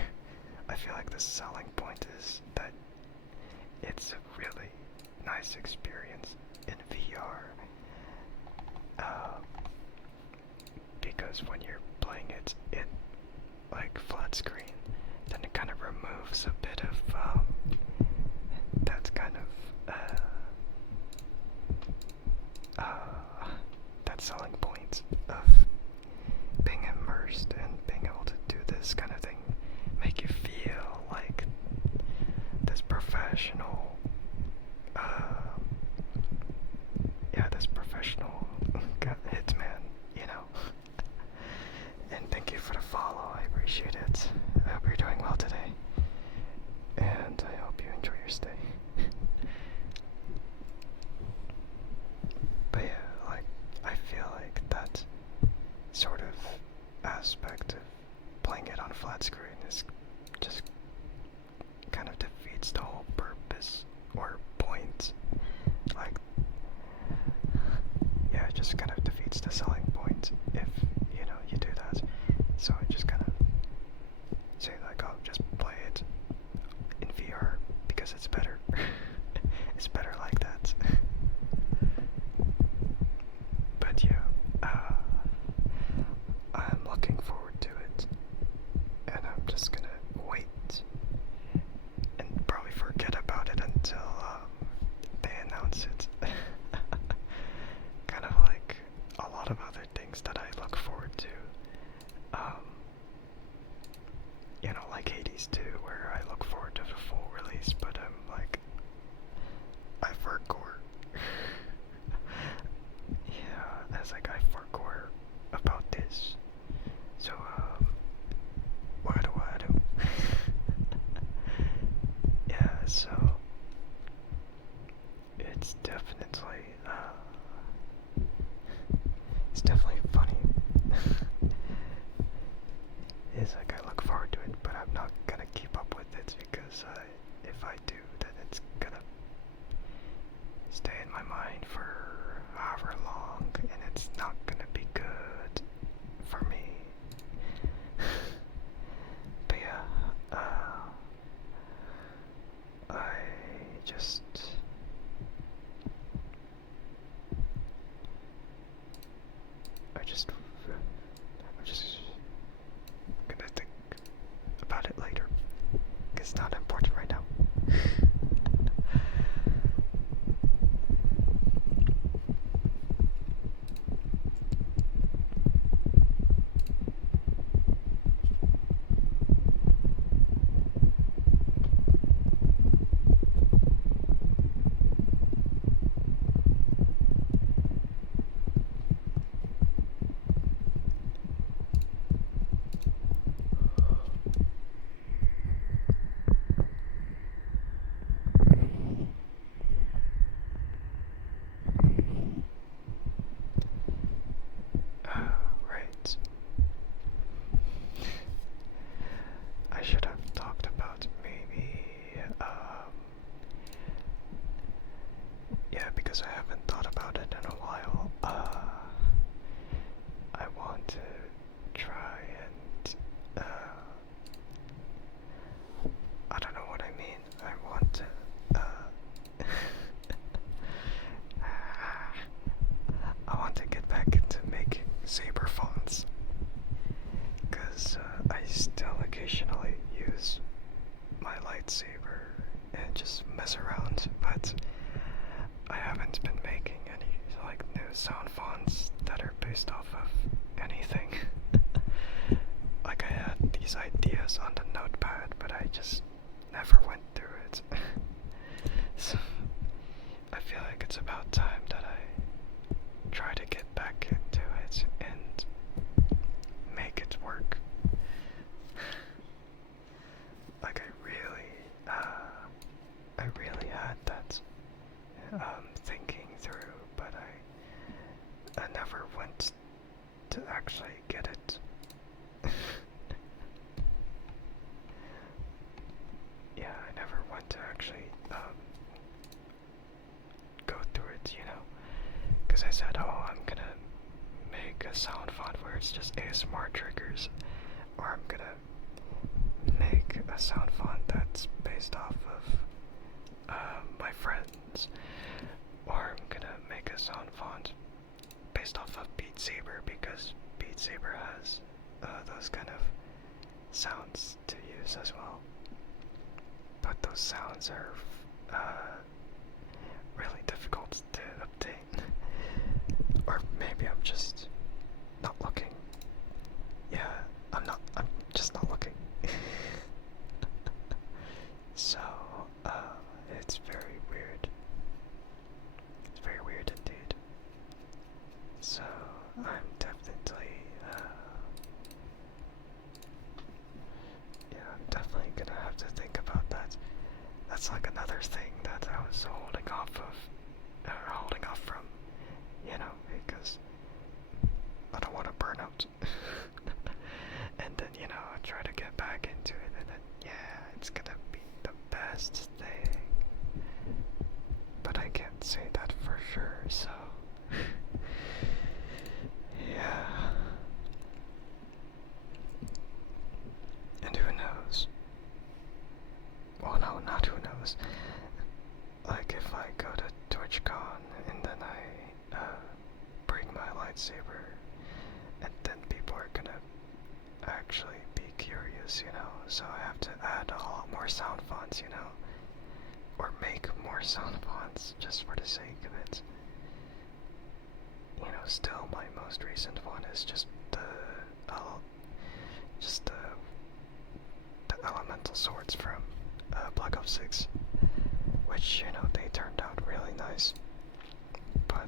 I feel like the selling point is that it's a really nice experience in VR. Because when you're playing it in like flat screen, then it kind of removes a bit of that kind of that selling point of being immersed and being able to do this kind of thing, make you feel like this professional this professional hitman, you know. And thank you for the follow, I appreciate it. I hope you're doing well today, and I hope you enjoy your stay. But yeah, like, I feel like that sort of aspect of playing it on flat screen is just kind of defeats the whole purpose or point. Like, yeah, it just kind of defeats the selling point if, you know, you do that. So I just kind of say like, oh, just play it in VR because it's better. It's better like that. But yeah, I'm looking forward to it, and I'm just gonna wait and probably forget about it until they announce it. Kind of like a lot of other things that I look forward to. You know, like Hades 2, where I look forward to the full release, but I'm like, I forgot. Yeah, I was like, I forgot about this. So, what do I do? Yeah, so, it's definitely, it's definitely funny. It's like I look forward to it, but I'm not gonna keep up with it because if I do, then it's gonna stay in my mind for however long, and it's not gonna be good for me. But yeah, I just I'm just gonna think about it later. It's not important right now. Right. I should have talked about maybe, yeah, because I haven't thought about it in a while. I want to try and, I don't know what I mean. I want to, I want to get back into making saber fonts, because I still occasionally use my lightsaber and just mess around, but I haven't been making any like new sound fonts that are based off of anything. Like I had these ideas on the notepad, but I just never went through it. So I feel like it's about time that I try to get back into it and make it work. Like I really had that thinking through, but I never went to actually get it. Yeah, I never went to actually go through it, you know, because I said, oh, I'm gonna make a sound font where it's just ASMR triggers, or I'm gonna make a sound font that's based off of my friends, or I'm gonna make a sound font based off of Beat Saber because Beat Saber has those kind of sounds to use as well. But those sounds are really difficult to obtain. Or maybe I'm just not looking. Yeah, I'm just not looking. So, it's very weird. It's very weird indeed. So, I'm definitely, yeah, I'm definitely gonna have to think about that. That's like another thing that I was holding off from, you know, because I don't want to burn out. actually be curious, so I have to add a lot more sound fonts, or make more sound fonts just for the sake of it. Still my most recent one is just the elemental swords from Black Ops 6, which, they turned out really nice. But,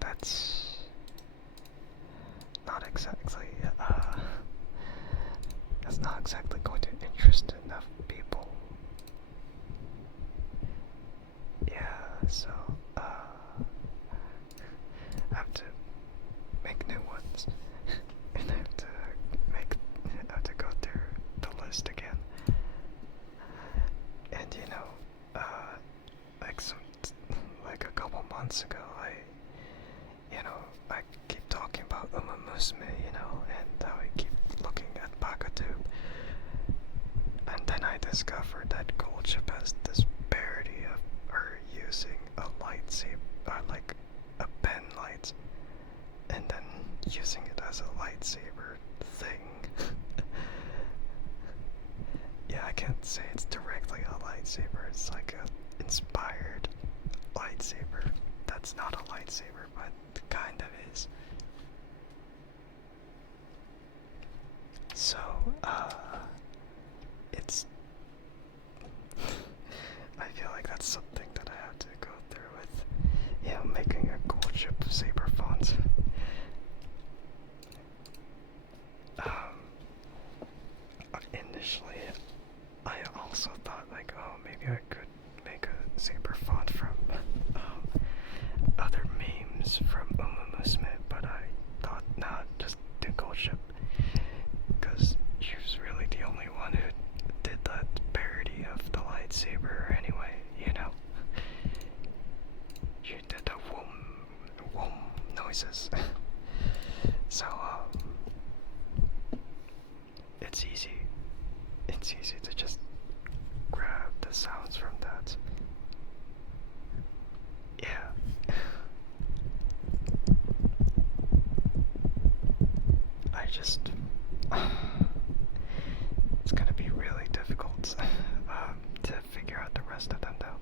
that's not exactly, that's not exactly going to interest enough people. Yeah, so, I have to make new ones, and I have to go through the list again. And like a couple months ago, I keep talking about Musume, and how I keep looking at Bakatube, and then I discovered that Goldship has this parody of her using a lightsaber, like a pen light, and then using it as a lightsaber thing. Yeah, I can't say it's directly a lightsaber, it's like a inspired lightsaber. That's not a lightsaber, but kind of is. So, it's I feel like that's something that I have to go through with, making a gold ship saber font. Initially, I also thought like, oh, maybe I could make a saber font from other memes from Musume, but I thought, nah, just do gold ship, because she was really the only one who did that parody of the lightsaber anyway, She did the whoom noises. So, it's easy. It's easy to just grab the sounds from that. Yeah. I just... it's gonna be really difficult to figure out the rest of them, though.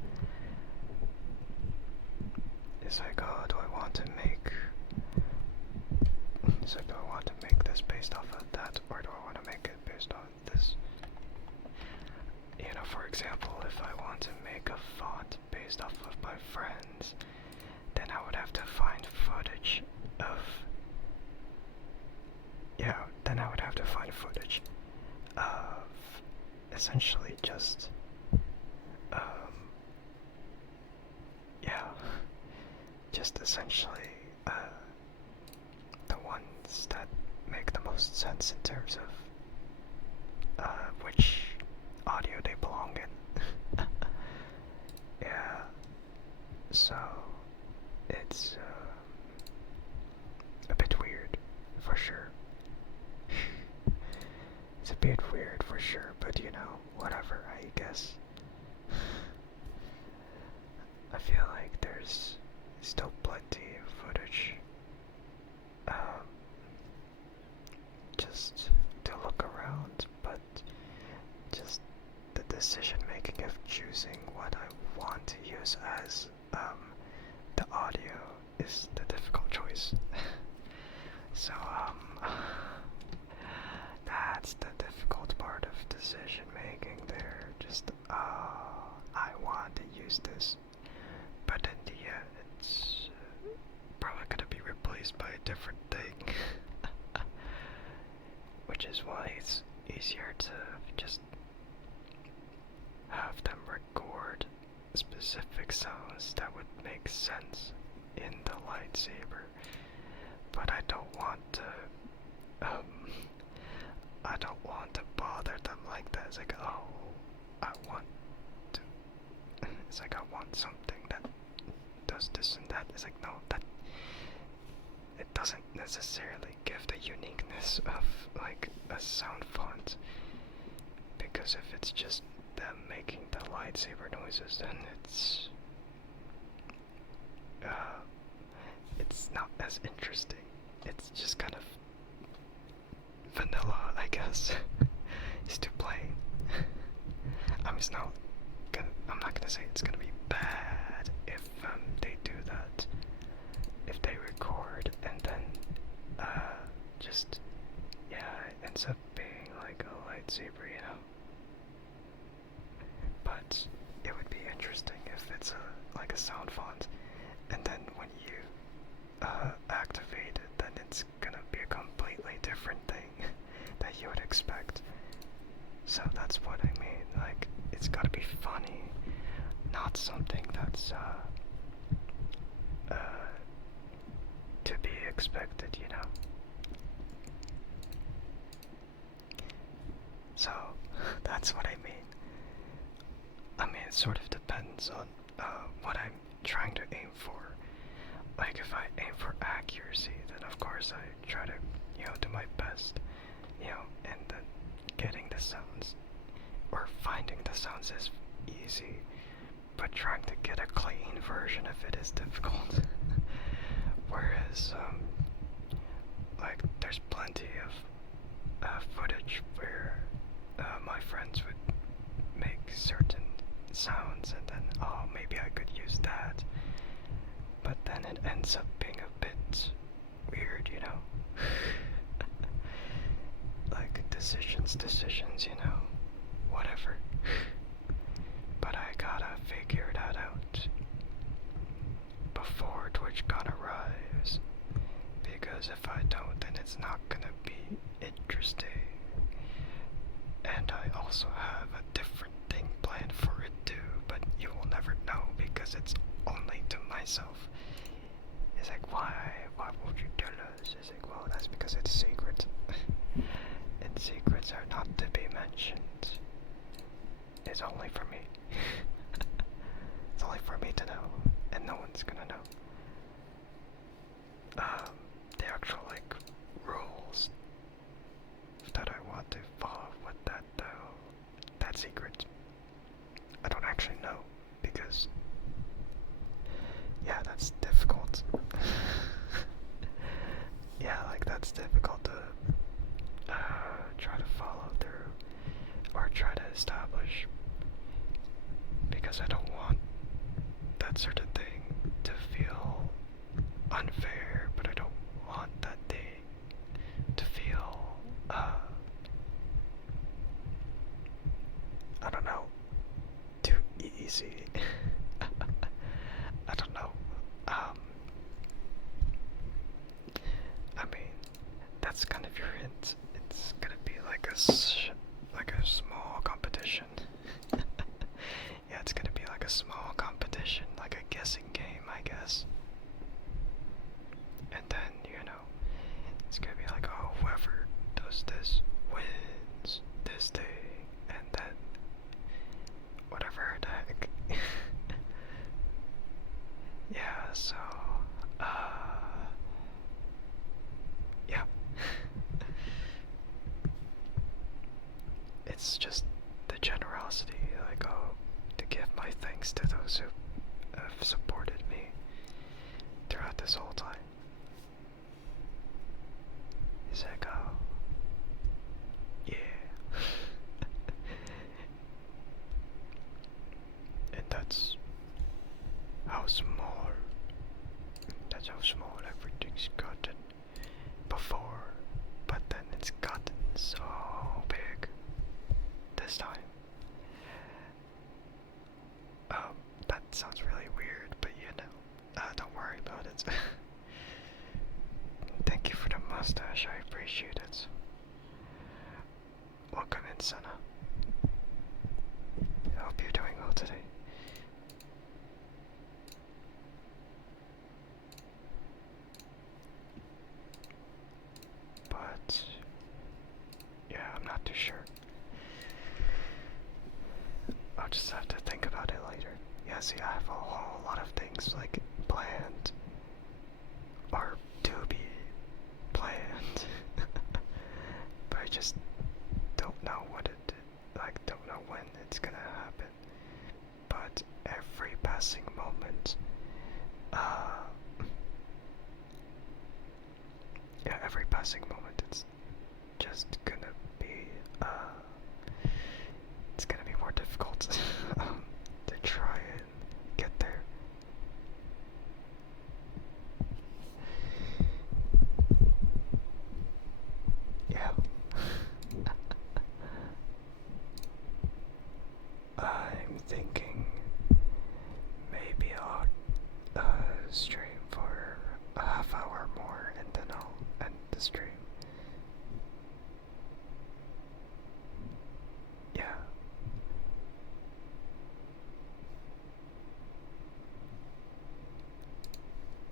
It's like, oh, do I want to make... It's like, do I want to make this based off of that, or do I want to make it based on this? For example, if I want to make a font based off of my friends, then I would have to find footage of... Yeah, then I would have to find footage of essentially just... yeah, just essentially the ones that make the most sense in terms of which audio they belong in. Yeah, so it's a bit weird for sure. It's a bit weird for sure, but whatever, I guess. I feel like there's still plenty of footage just to look around, but just the decision making of choosing what I want to use as the audio is the difficult choice. So that's the difficult part of decision making there. Just I want to use this, but in the end it's probably gonna be replaced by a different thing. Which is why it's easier to just have them record specific sounds that would make sense in the lightsaber. But I don't want to bother them like that. It's like, oh, it's like I want something that does this and that. It's like, no, that it doesn't necessarily give the uniqueness of like a sound font, because if it's just them making the lightsaber noises, then it's not as interesting. It's just kind of because it's too plain. I'm not gonna say it's gonna be bad if they do that. If they record and then just yeah, it ends up being like a lightsaber, you know. But it would be interesting if it's like a sound font, and then when you activate it, then it's gonna be a completely different thing that you would expect. So that's what I mean. Like, it's gotta be funny, not something that's to be expected, you know. So that's what I mean. I mean, it sort of depends on what I'm trying to aim for. Like, if I aim for accuracy, then of course I try to, do my best, and then getting the sounds, or finding the sounds is easy, but trying to get a clean version of it is difficult. Whereas, like, there's plenty of footage where my friends would make certain sounds, and then, oh, maybe I could use that. But then it ends up being a bit weird, you know? Like, decisions, whatever. But I gotta figure that out before TwitchCon arrives. Because if I don't, then it's not gonna be interesting. And I also have a different thing planned for it too, but you will never know because it's only to myself. It's like, why won't you tell us? It's like, well, that's because it's secret. And secrets are not to be mentioned. It's only for me. It's only for me to know, and no one's gonna know. The actual, like, rules that I want to follow with that, though, that secret, I don't actually know, because, yeah, that's difficult. Yeah, like, that's difficult to try to follow through, or try to establish, because I don't want that sort of thing to feel unfair, but I don't want that thing to feel, I don't know, too easy. I don't know. I mean, that's kind of your hint. It's gonna be like a small competition. Yeah, it's gonna be like a small competition, like a guessing game, I guess. And then, it's gonna be like, oh, whoever does this wins this thing, and then whatever the heck. Yeah, so, yeah. It's just the generosity, like, oh, to give my thanks to those who have supported me throughout this whole time. He's like, oh, yeah. And that's how small everything's gotten before, but then it's gotten so big this time. That sounds really weird, but don't worry about it. Thank you for the mustache, I appreciate it. Welcome in, Sana. I hope you're doing well today. But yeah, I'm not too sure. I'll just have to think about it later. Yeah, see, I have a whole lot of things like planned or to be planned, but I just don't know don't know when it's gonna happen. But every passing moment, every passing moment, it's just gonna be difficult to try and get there. Yeah. I'm thinking maybe I'll stream for a half hour more and then I'll end the stream. Yeah.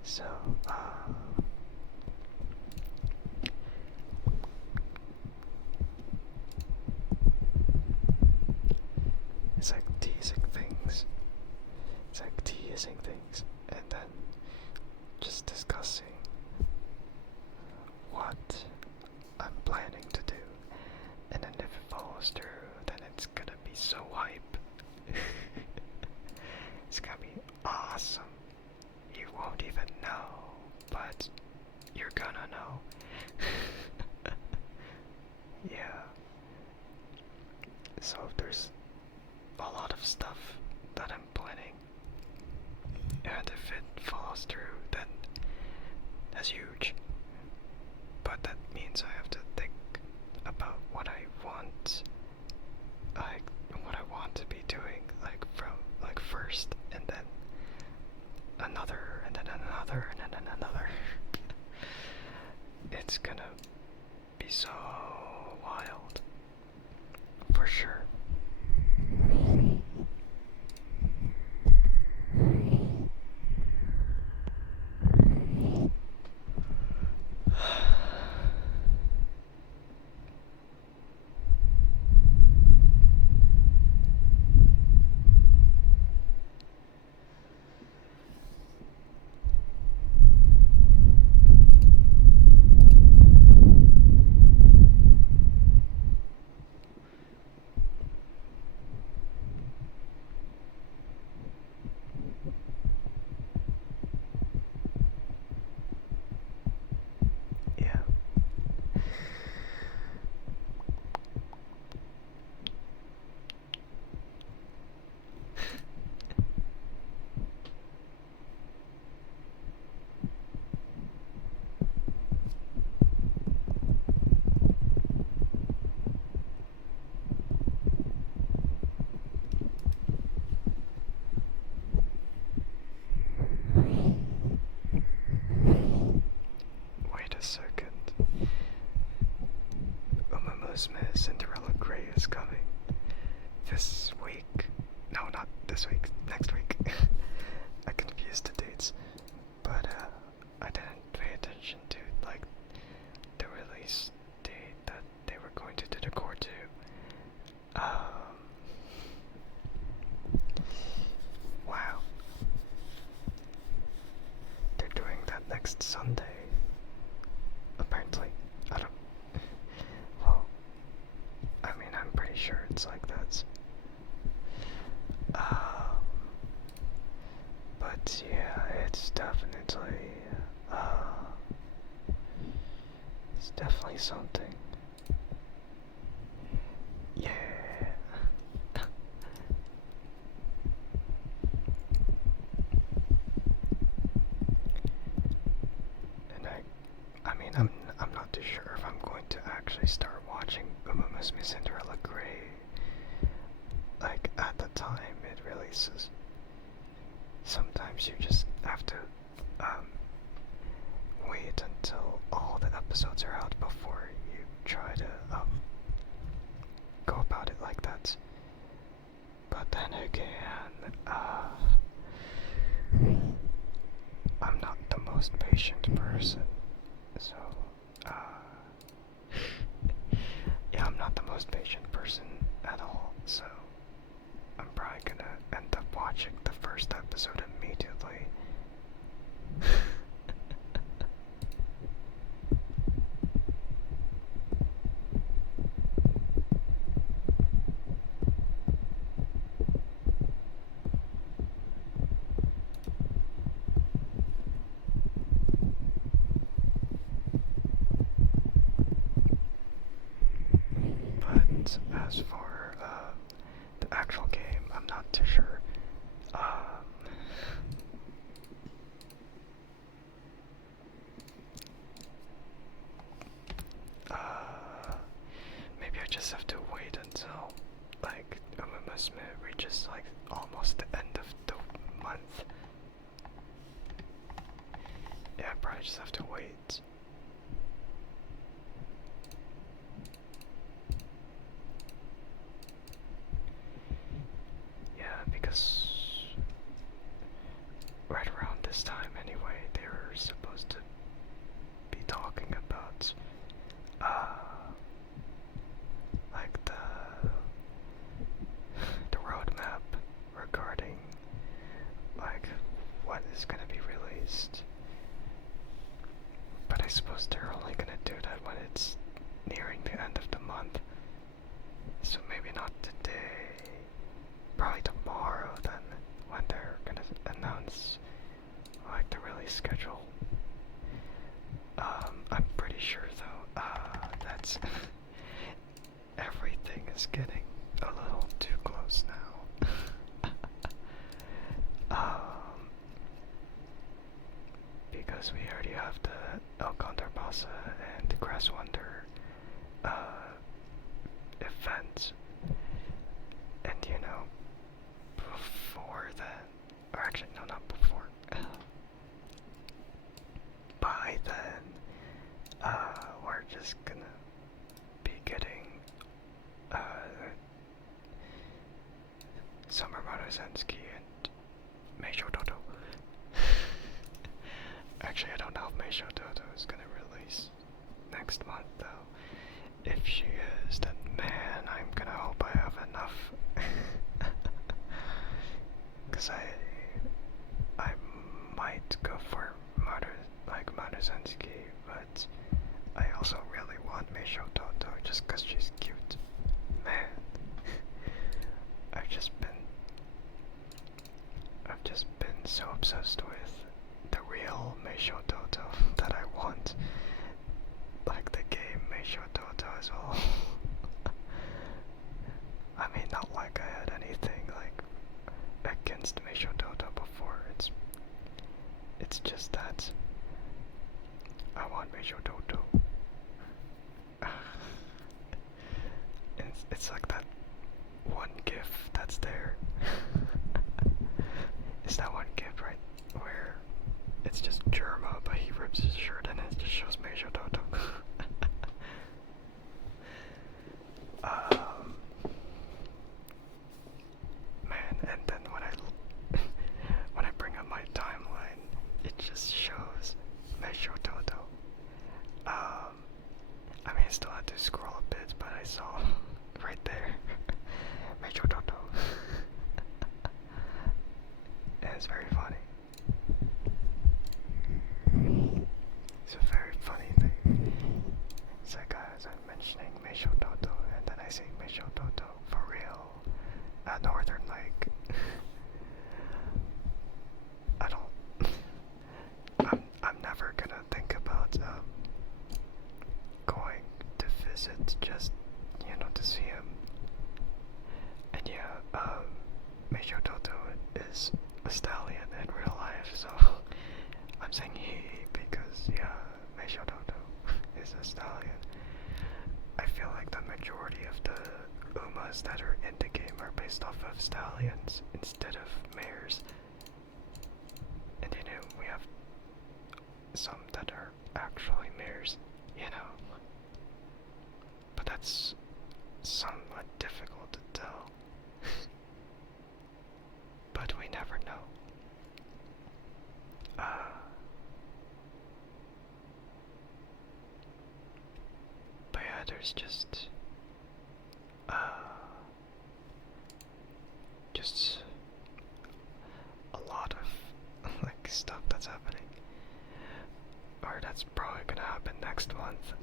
So, it's like teasing things. It's like teasing things and then just discussing what I'm planning to do. And then if it follows through, then it's gonna be so hype. It's gonna be awesome. You won't even know, but you're gonna know. Yeah. So there's a lot of stuff that I'm planning, and if it follows through, then that's huge. But that means I have to think about what I want, what I want to be doing, like from like first, and then another, and then another, and then another. It's gonna be so wild, for sure. Yeah. Wait a second. Cinderella Grey is coming this week. No, not this week. Next week. I confused the dates, but I didn't pay attention to like the release date that they were going to do the core to. Wow. They're doing that next Sunday. Apparently. I don't. Well, I mean, I'm pretty sure it's like that. But yeah, it's definitely something. Yeah. And I mean, I'm not too sure if I'm going to actually start watching Cinderella Grey like at the time it releases. Sometimes you just have to wait until all the episodes are out before you try to go about it like that. But then again, I'm not the most patient person, so yeah, I'm not the most patient person at all, so I'm probably gonna end up watching the first episode immediately. But as for the actual game, too sure. Maybe I just have to wait until like Umamusume reaches like almost the end of the month. Yeah, I probably just have to wait. Yeah, because right around this time anyway, they were supposed to be talking about like the roadmap regarding like what is gonna be released. But I suppose they're only gonna do that when it's nearing the end of the month. So maybe not today. Probably tomorrow then, when they're gonna announce like the release schedule. I'm pretty sure though, that's everything is getting a little too close now. Because we already have the El Condorpasa and the Grass Wonder event, and you know, before then, or actually no, not before, by then, we're just gonna be getting Summer Monosenski and Meisho Dodo. Actually, I don't know if Meisho Dodo is gonna release next month though. If she is, then man, I'm gonna hope I have enough. Cause I might go for Monosenski, but I also really want Meisho Dodo just cause she's cute. Man. I've just been so obsessed with the real Meisho Dodo that I want. Like the game Meisho Dodo as well. I mean, not like I had anything like against Meisho Dodo before. It's just that I want Meisho Dodo. It's like that one gif that's there. Is that one gif right where it's just Germa, but he rips his shirt and it just shows Meisho Dodo. Man, and then when I bring up my timeline, it just shows Meisho Dodo. I mean, I still had to scroll a bit, but I saw right there Meisho Dodo. It's very funny. It's a very funny thing. It's like as I'm mentioning Meisho Dodo, and then I say Meisho Dodo for real at Northern Lake. I don't. I'm never gonna think about going to visit just to see him. And yeah, Meisho Dodo is a stallion in real life, so I'm saying he because yeah, Meisho Dodo is a stallion. I feel like the majority of the Umas that are in the game are based off of stallions instead of mares. And we have some that are actually mares, But that's somewhat difficult to tell. But we never know. But yeah, there's just a lot of like stuff that's happening. Or that's probably gonna happen next month.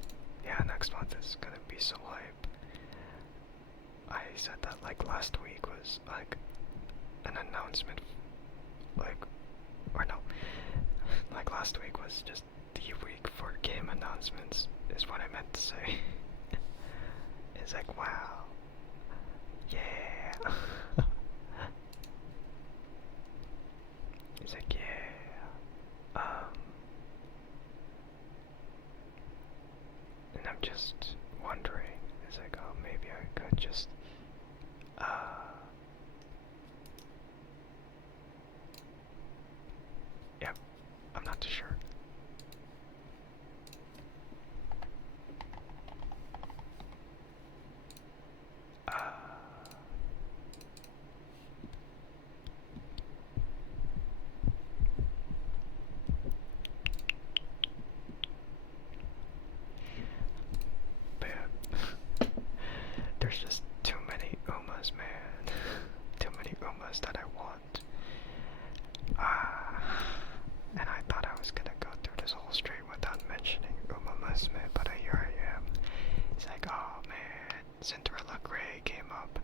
Yeah, next month is gonna be so hype. I said that like last week was like an announcement, or no, like last week was just the week for game announcements, is what I meant to say. It's like, wow, yeah. just wondering, it's like, oh, maybe I could just, yep, I'm not too sure. But yeah, there's just too many Umas, man. Too many Umas that I want. And I thought I was gonna go through this whole stream without mentioning Uma Musume, but here I am. It's like, oh man, Cinderella Grey came up.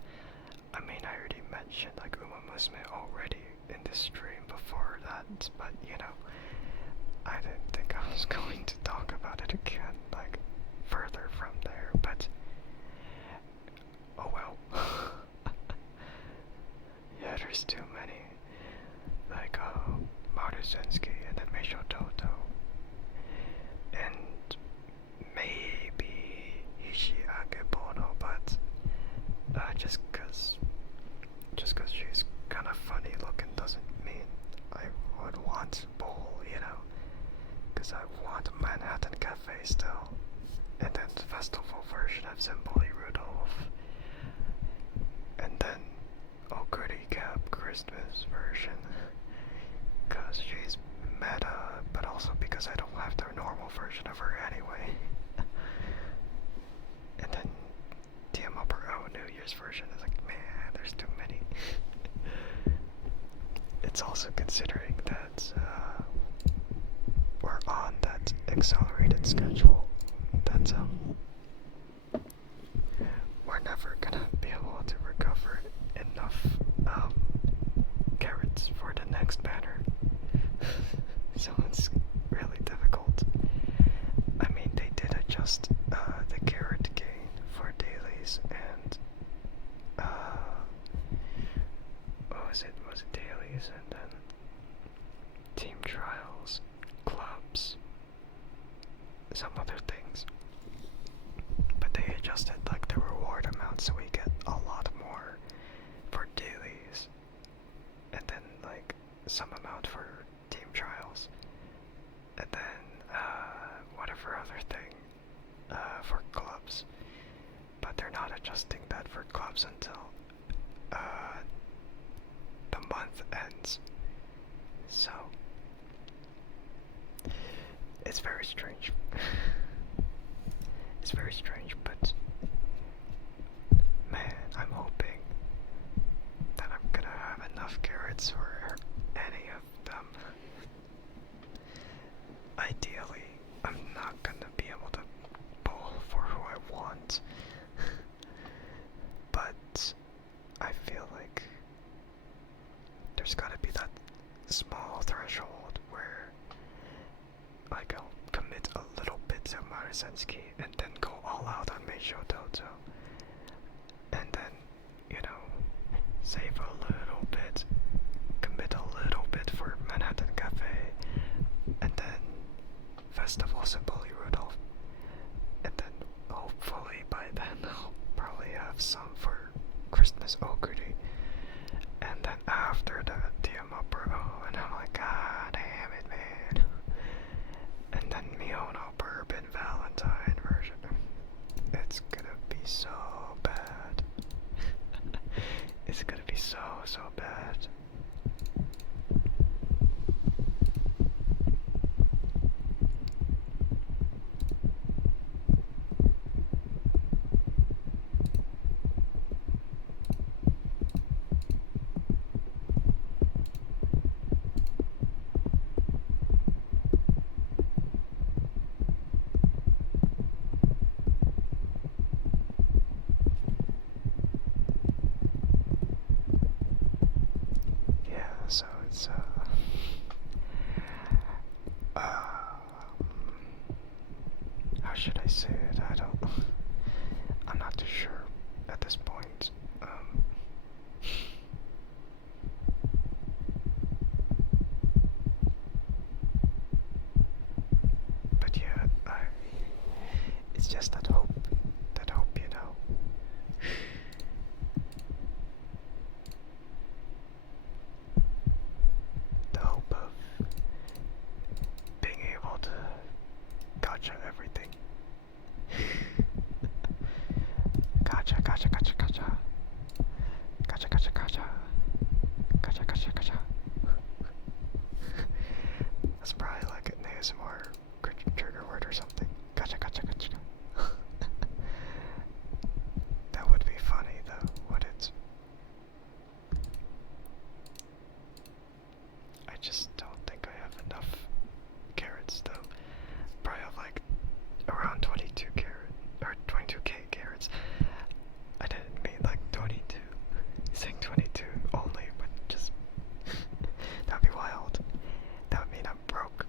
I mean, I already mentioned like Uma Musume already in this stream before that, but you know, I didn't think I was going to talk about it again, like further from there, but oh well. Yeah, there's too many. Like, Marusensky and then Meisho Toto. And maybe Hishi Akebono, but just cause she's kinda funny looking doesn't mean I would want Bull, you know? Cause I want Manhattan Cafe still. And then the festival version of Zimbali Rudolph. And then Goody Cap Christmas version. Cause she's meta, but also because I don't have the normal version of her anyway. And then TM Upper O New Year's version is like, man, there's too many. It's also considering that we're on that accelerated schedule. That we're never gonna be able to recover enough carrots for the next banner. So it's really difficult. I mean, they did adjust the carrot gain for dailies and what was it? Was it dailies and then team trials, clubs, some other things. But they adjusted like the reward amount so we get a lot more for dailies and then like some amount for team trials and then whatever other thing for clubs, but they're not adjusting that for clubs until the month ends, so it's very strange. It's very strange, but man, I'm hoping that I'm gonna have enough carrots for any of them. Ideally, I'm not gonna be able to pull for who I want, but I feel like there's gotta be that small threshold where like I'll commit a little bit to Marusensky and then go all out on Meisho Toto, and then, you know, save a little bit, commit a little bit for Manhattan Cafe, and then Festival Zimbali Rudolph, and then hopefully by then I'll probably have some for Christmas Oguri, and then after that TM Upper O, and I'm like, god damn it, man. And then Miono Bourbon Valentine version. It's gonna be so bad. It's gonna be so bad. Gotcha, gotcha, gotcha. Gotcha, gotcha, gotcha. Gotcha, gotcha, gotcha. That's probably like an ASMR trigger word or something. Gotcha, gotcha, gotcha. That would be funny though, would it? I just don't think I have enough carrots though. Probably have like around 22k carrots. I didn't mean like 22. Saying 22 only would just that'd be wild. That would mean I'm broke.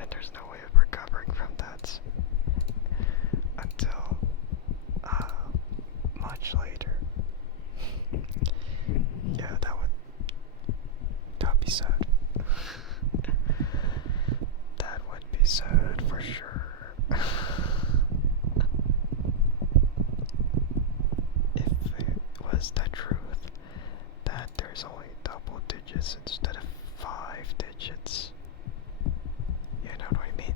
And there's no way of recovering from that until much later. Yeah, that'd be sad. That would be sad for sure. If it was the truth that there's only double digits instead of 5 digits. You know what I mean?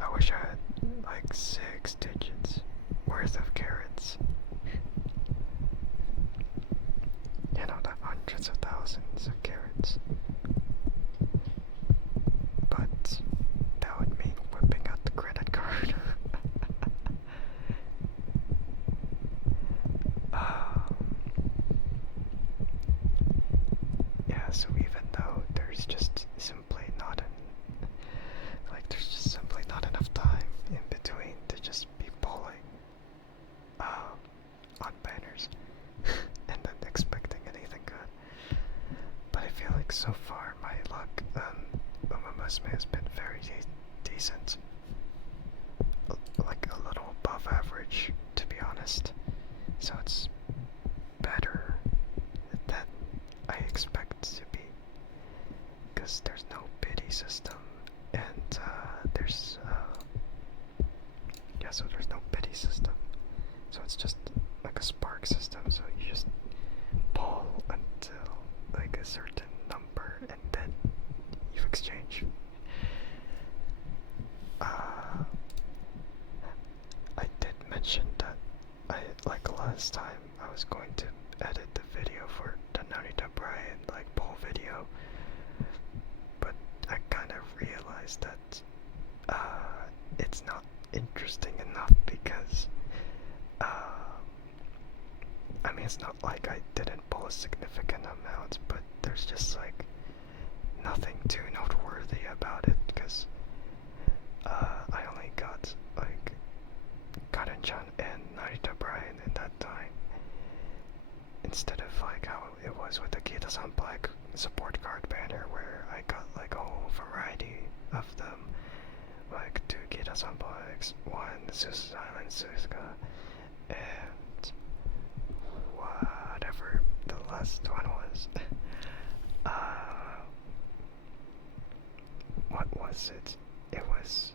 I wish I had like 6 digits worth of carrots. You know, the hundreds of thousands of carrots. But that would mean whipping out the credit card. Yeah, so even though there's just simply not enough time in between to just be pulling on banners and then expecting anything good. But I feel like so far my luck Uma has been very decent. Like a little above average, to be honest. So it's better than I expect to be. Because there's no pity system. And there's no pity system. So it's just like a spark system. So you just pull until like a certain number and then you exchange. I did mention that last time I was going to edit the video for the Narita Brian poll video, but I kind of realized that it's not interesting enough because I mean, it's not like I didn't pull a significant amount, but there's just nothing too noteworthy about it because I only got Karen-chan and Narita Brian in that time, instead of how it was with the Kita-san Black support card banner where I got a whole variety of them, 2 Kita-san Blacks, 1 Zeus Island Suzuka, and whatever the last one was. What was it? It was,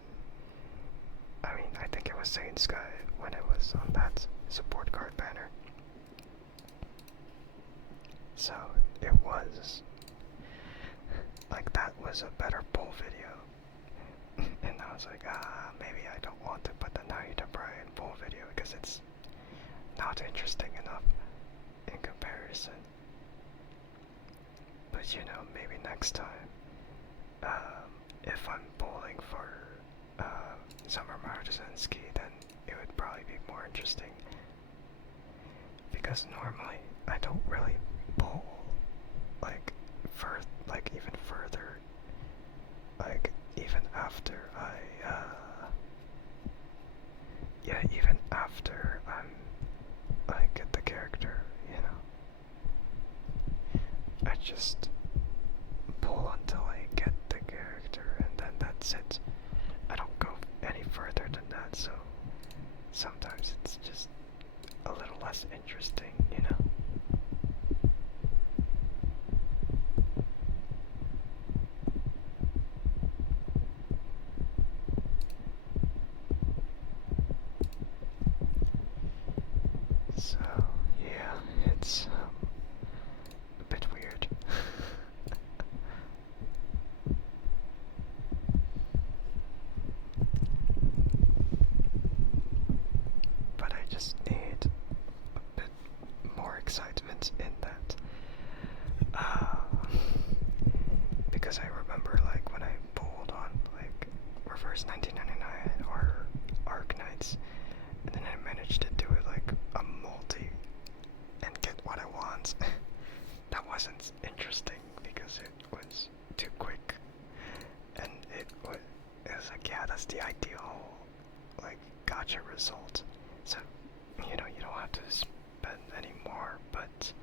I think it was Saiyan Sky when it was on that support card banner. So it was that was a better pull video. And I was maybe I don't want to put the Narita Brian pull video because it's not interesting enough in comparison. But maybe next time, if I'm pulling for Summer Martisanski, then it would probably be more interesting. Because normally I don't really pull even further, even after even after I'm get the character, I just pull until I get the character and then that's it. I don't go any further than that, so sometimes it's just a little less interesting, So, yeah, it's a bit weird. But I just need points, and then I managed to do it like a multi and get what I want. That wasn't interesting because it was too quick, and it was like, yeah, that's the ideal like gotcha result. So you know, you don't have to spend any more, but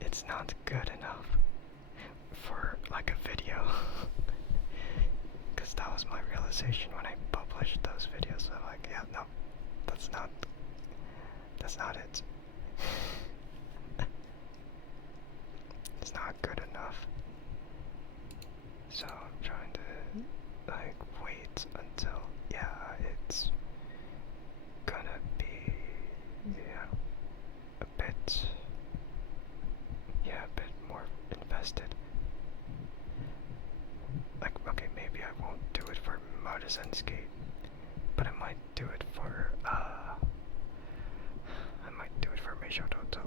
it's not good enough for like a video. Because that was my realization when I published those videos. I'm like, yeah, no, that's not it. It's not good enough. So I'm trying to like wait until, yeah, it's gonna be, yeah, a bit more invested. Like, okay, maybe I won't do it for Artisan Skate, but I might do it for Meisho Toto.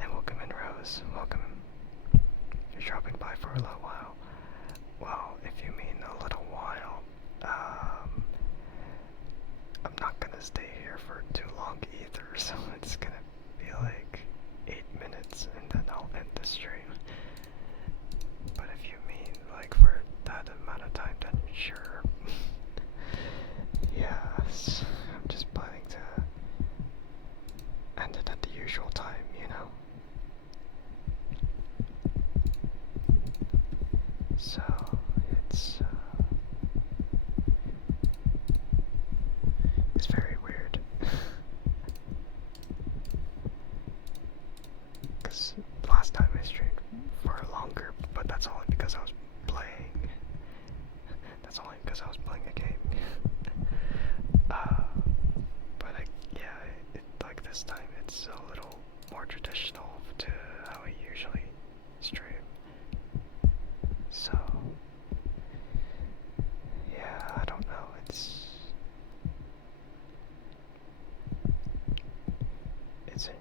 And welcome in, Rose. Welcome. You're dropping by for a little while. Well, if you mean a little while, I'm not gonna stay here for too long either, so it's gonna be like 8 minutes and then I'll end the stream. But if you mean like for that amount of time, then sure. Yes, I'm just planning to end it at the usual time, you know? So, it's very weird. Because last time I streamed for longer, but that's only because I was playing. That's only because I was playing a game. But like this time it's a little more traditional to how I usually stream. So, yeah, I don't know, it's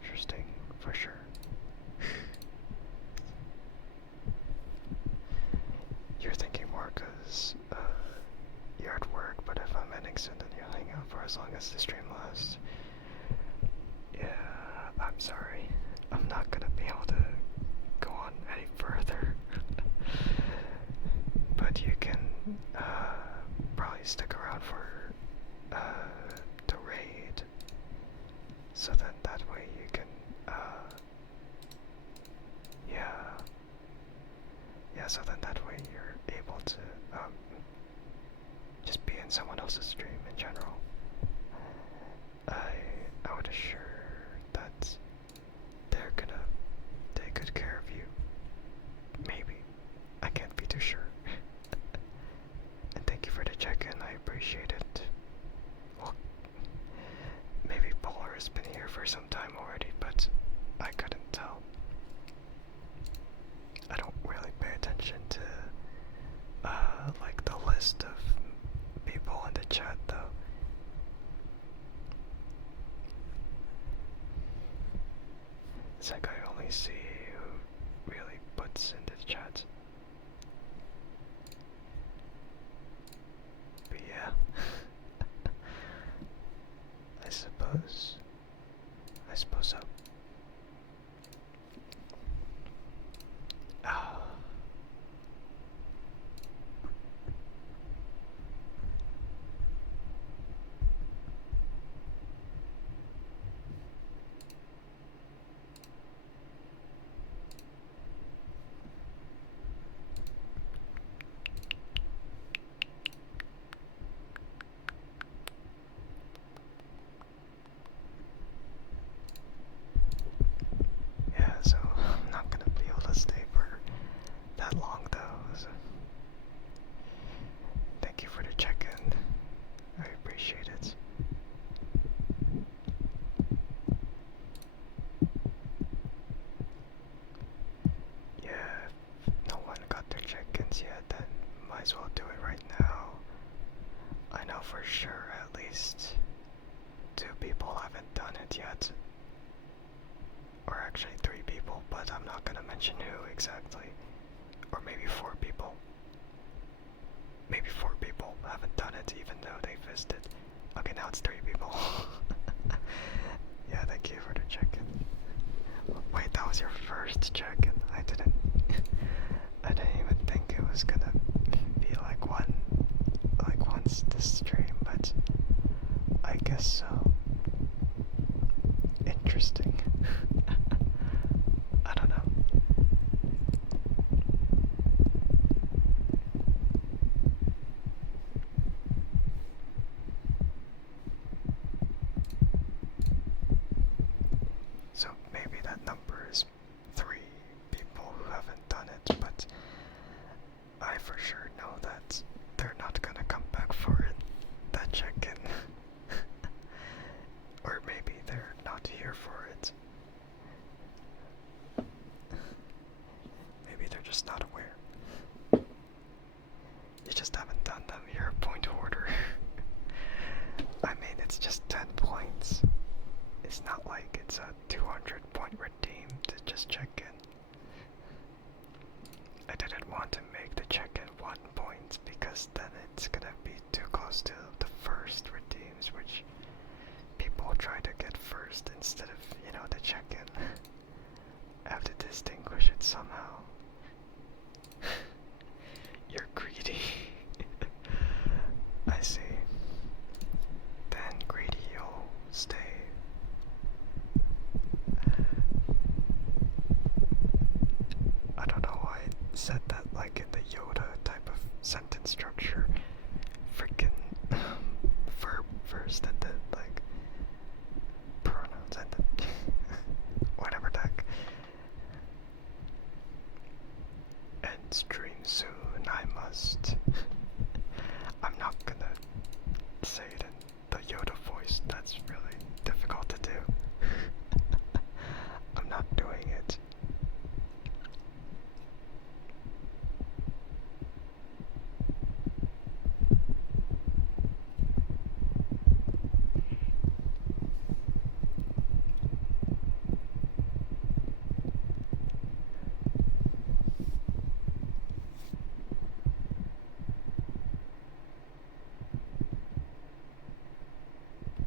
interesting, for sure. You're thinking more because you're at work, but if I'm ending soon, then you'll hang out for as long as the stream lasts. Yeah, I'm sorry. I'm not gonna be able to go on any further. But you can probably stick around for the raid, so then that way you can so then that way you're able to just be in someone else's stream in general. I would assure that they're gonna take good care of you. Maybe. I can't be too sure. And thank you for the check-in, I appreciate it. Well, maybe Polar has been here for some time already, but I couldn't tell. I don't really pay attention to like the list of people in the chat though. It's like I only see who really puts in the chat. But yeah. I suppose so. Yeah, so I'm not gonna be able to stay for that long though. So thank you for the check-in. I appreciate it. Yeah, if no one got their check-ins yet, then might as well do it right now. I know for sure at least 2 people haven't done it yet. Or actually 3 people, but I'm not gonna mention who exactly. Or maybe 4 people. Maybe 4 people haven't done it now it's 3 people. Yeah, thank you for the check-in. Wait, that was your first check-in? I didn't even think it was gonna be like once this stream, but I guess so. Interesting. I don't know. So maybe that number is 3 people who haven't done it, but I for sure know that they're not gonna come back for it, that check-in. Or maybe they're not here for it. Maybe they're just not aware. You just haven't done them. You're a point hoarder. I mean, it's just 10 points. It's not like it's a 200-point redeem to just check in. I didn't want to make the check-in 1 point because then it's gonna be too close to the first redeems, which people try to get first instead of, the check-in. I have to distinguish it somehow. You're greedy. I see. Then greedy, you'll stay. I don't know why I said that like in the Yoda type of sentence structure. Freaking verb first and then like pronouns and then whatever the heck. End stream soon, I must. I'm not gonna say it in the Yoda voice, that's really difficult to do. I'm not doing it.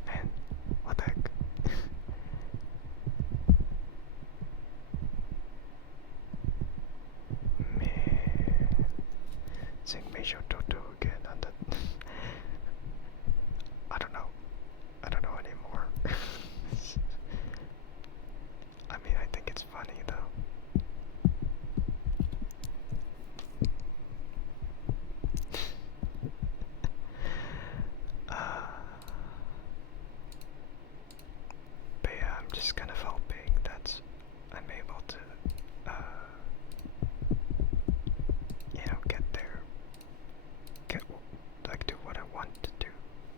Man, what the heck? Man, saying Meisho Toto again on the I don't know. I don't know anymore. I mean, I think it's funny though. But yeah, I'm just kind of hoping that I'm able to, get there, do what I want to do,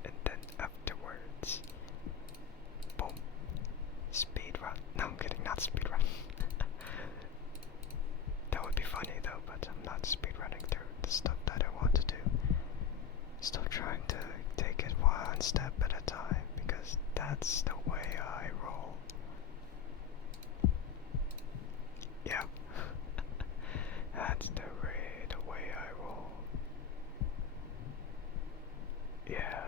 and then afterwards, boom, speed run. No, I'm kidding, not speed run. That would be funny though, but I'm not speed running through the stuff that I want to do. Still trying to take it one step at a time, because that's the way I roll. Yeah. That's the way I roll. Yeah.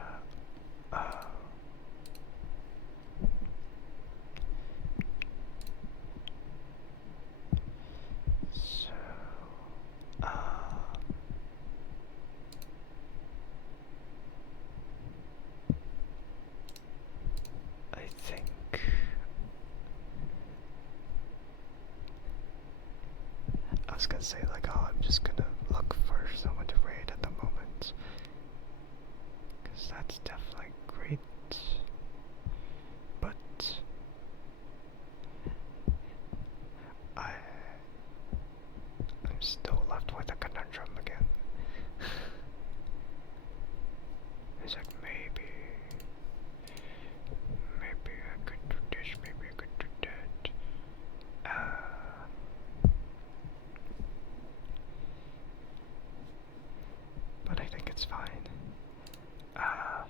So, I think I was gonna say like, oh, I'm just gonna look for someone to raid at the moment, because that's definitely great, but I'm still left with a conundrum again. It's like maybe I could do this, maybe I could do that. But I think it's fine. But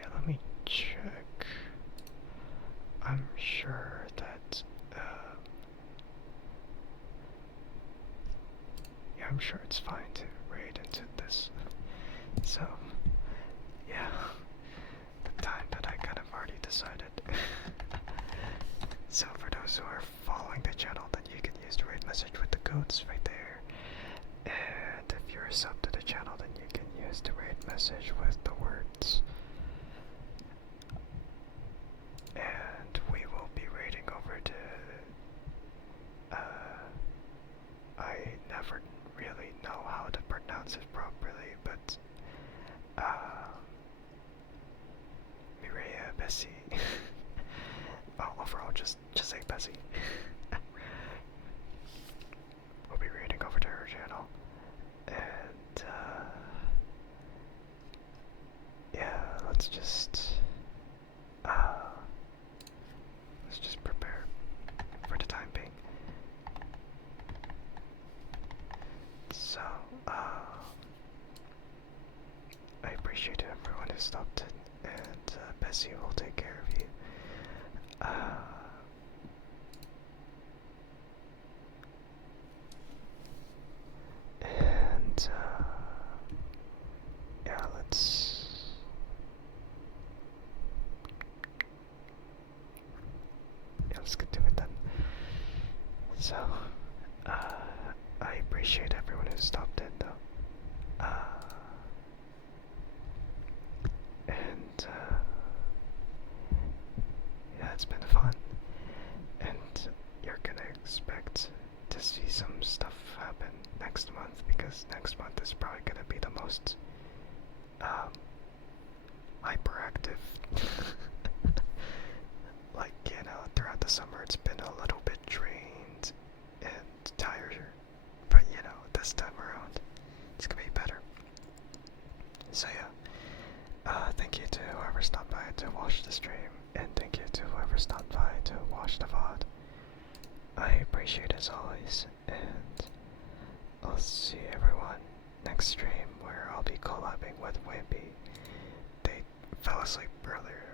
yeah, let me check. I'm sure that, yeah, I'm sure it's fine to raid into this So, yeah, the time that I kind of already decided. So for those who are following the channel, then you can use the raid message with the codes right there. And if you're a sub to the channel, then you can use the raid message with the words. And we will be raiding over to I never really know how to pronounce it properly, but Mireia Bessie. Well, overall, just say Bessie. We'll be raiding over to her channel, and yeah, let's just prepare for the time being. So, I appreciate everyone who stopped in, and Bessie will take care of you. And yeah, let's get to it then. So, I appreciate everyone who stopped in though. And yeah, it's been fun. And you're gonna expect to see some stuff happen next month, because next month is probably gonna be the most hyperactive. Like, throughout the summer it's been a little bit drained and tired, but this time around it's gonna be better. So yeah, thank you to whoever stopped by to watch the stream, and thank you to whoever stopped by to watch the VOD. I appreciate it as always, and I'll see everyone next stream where I'll be collabing with Wimpy. They fell asleep earlier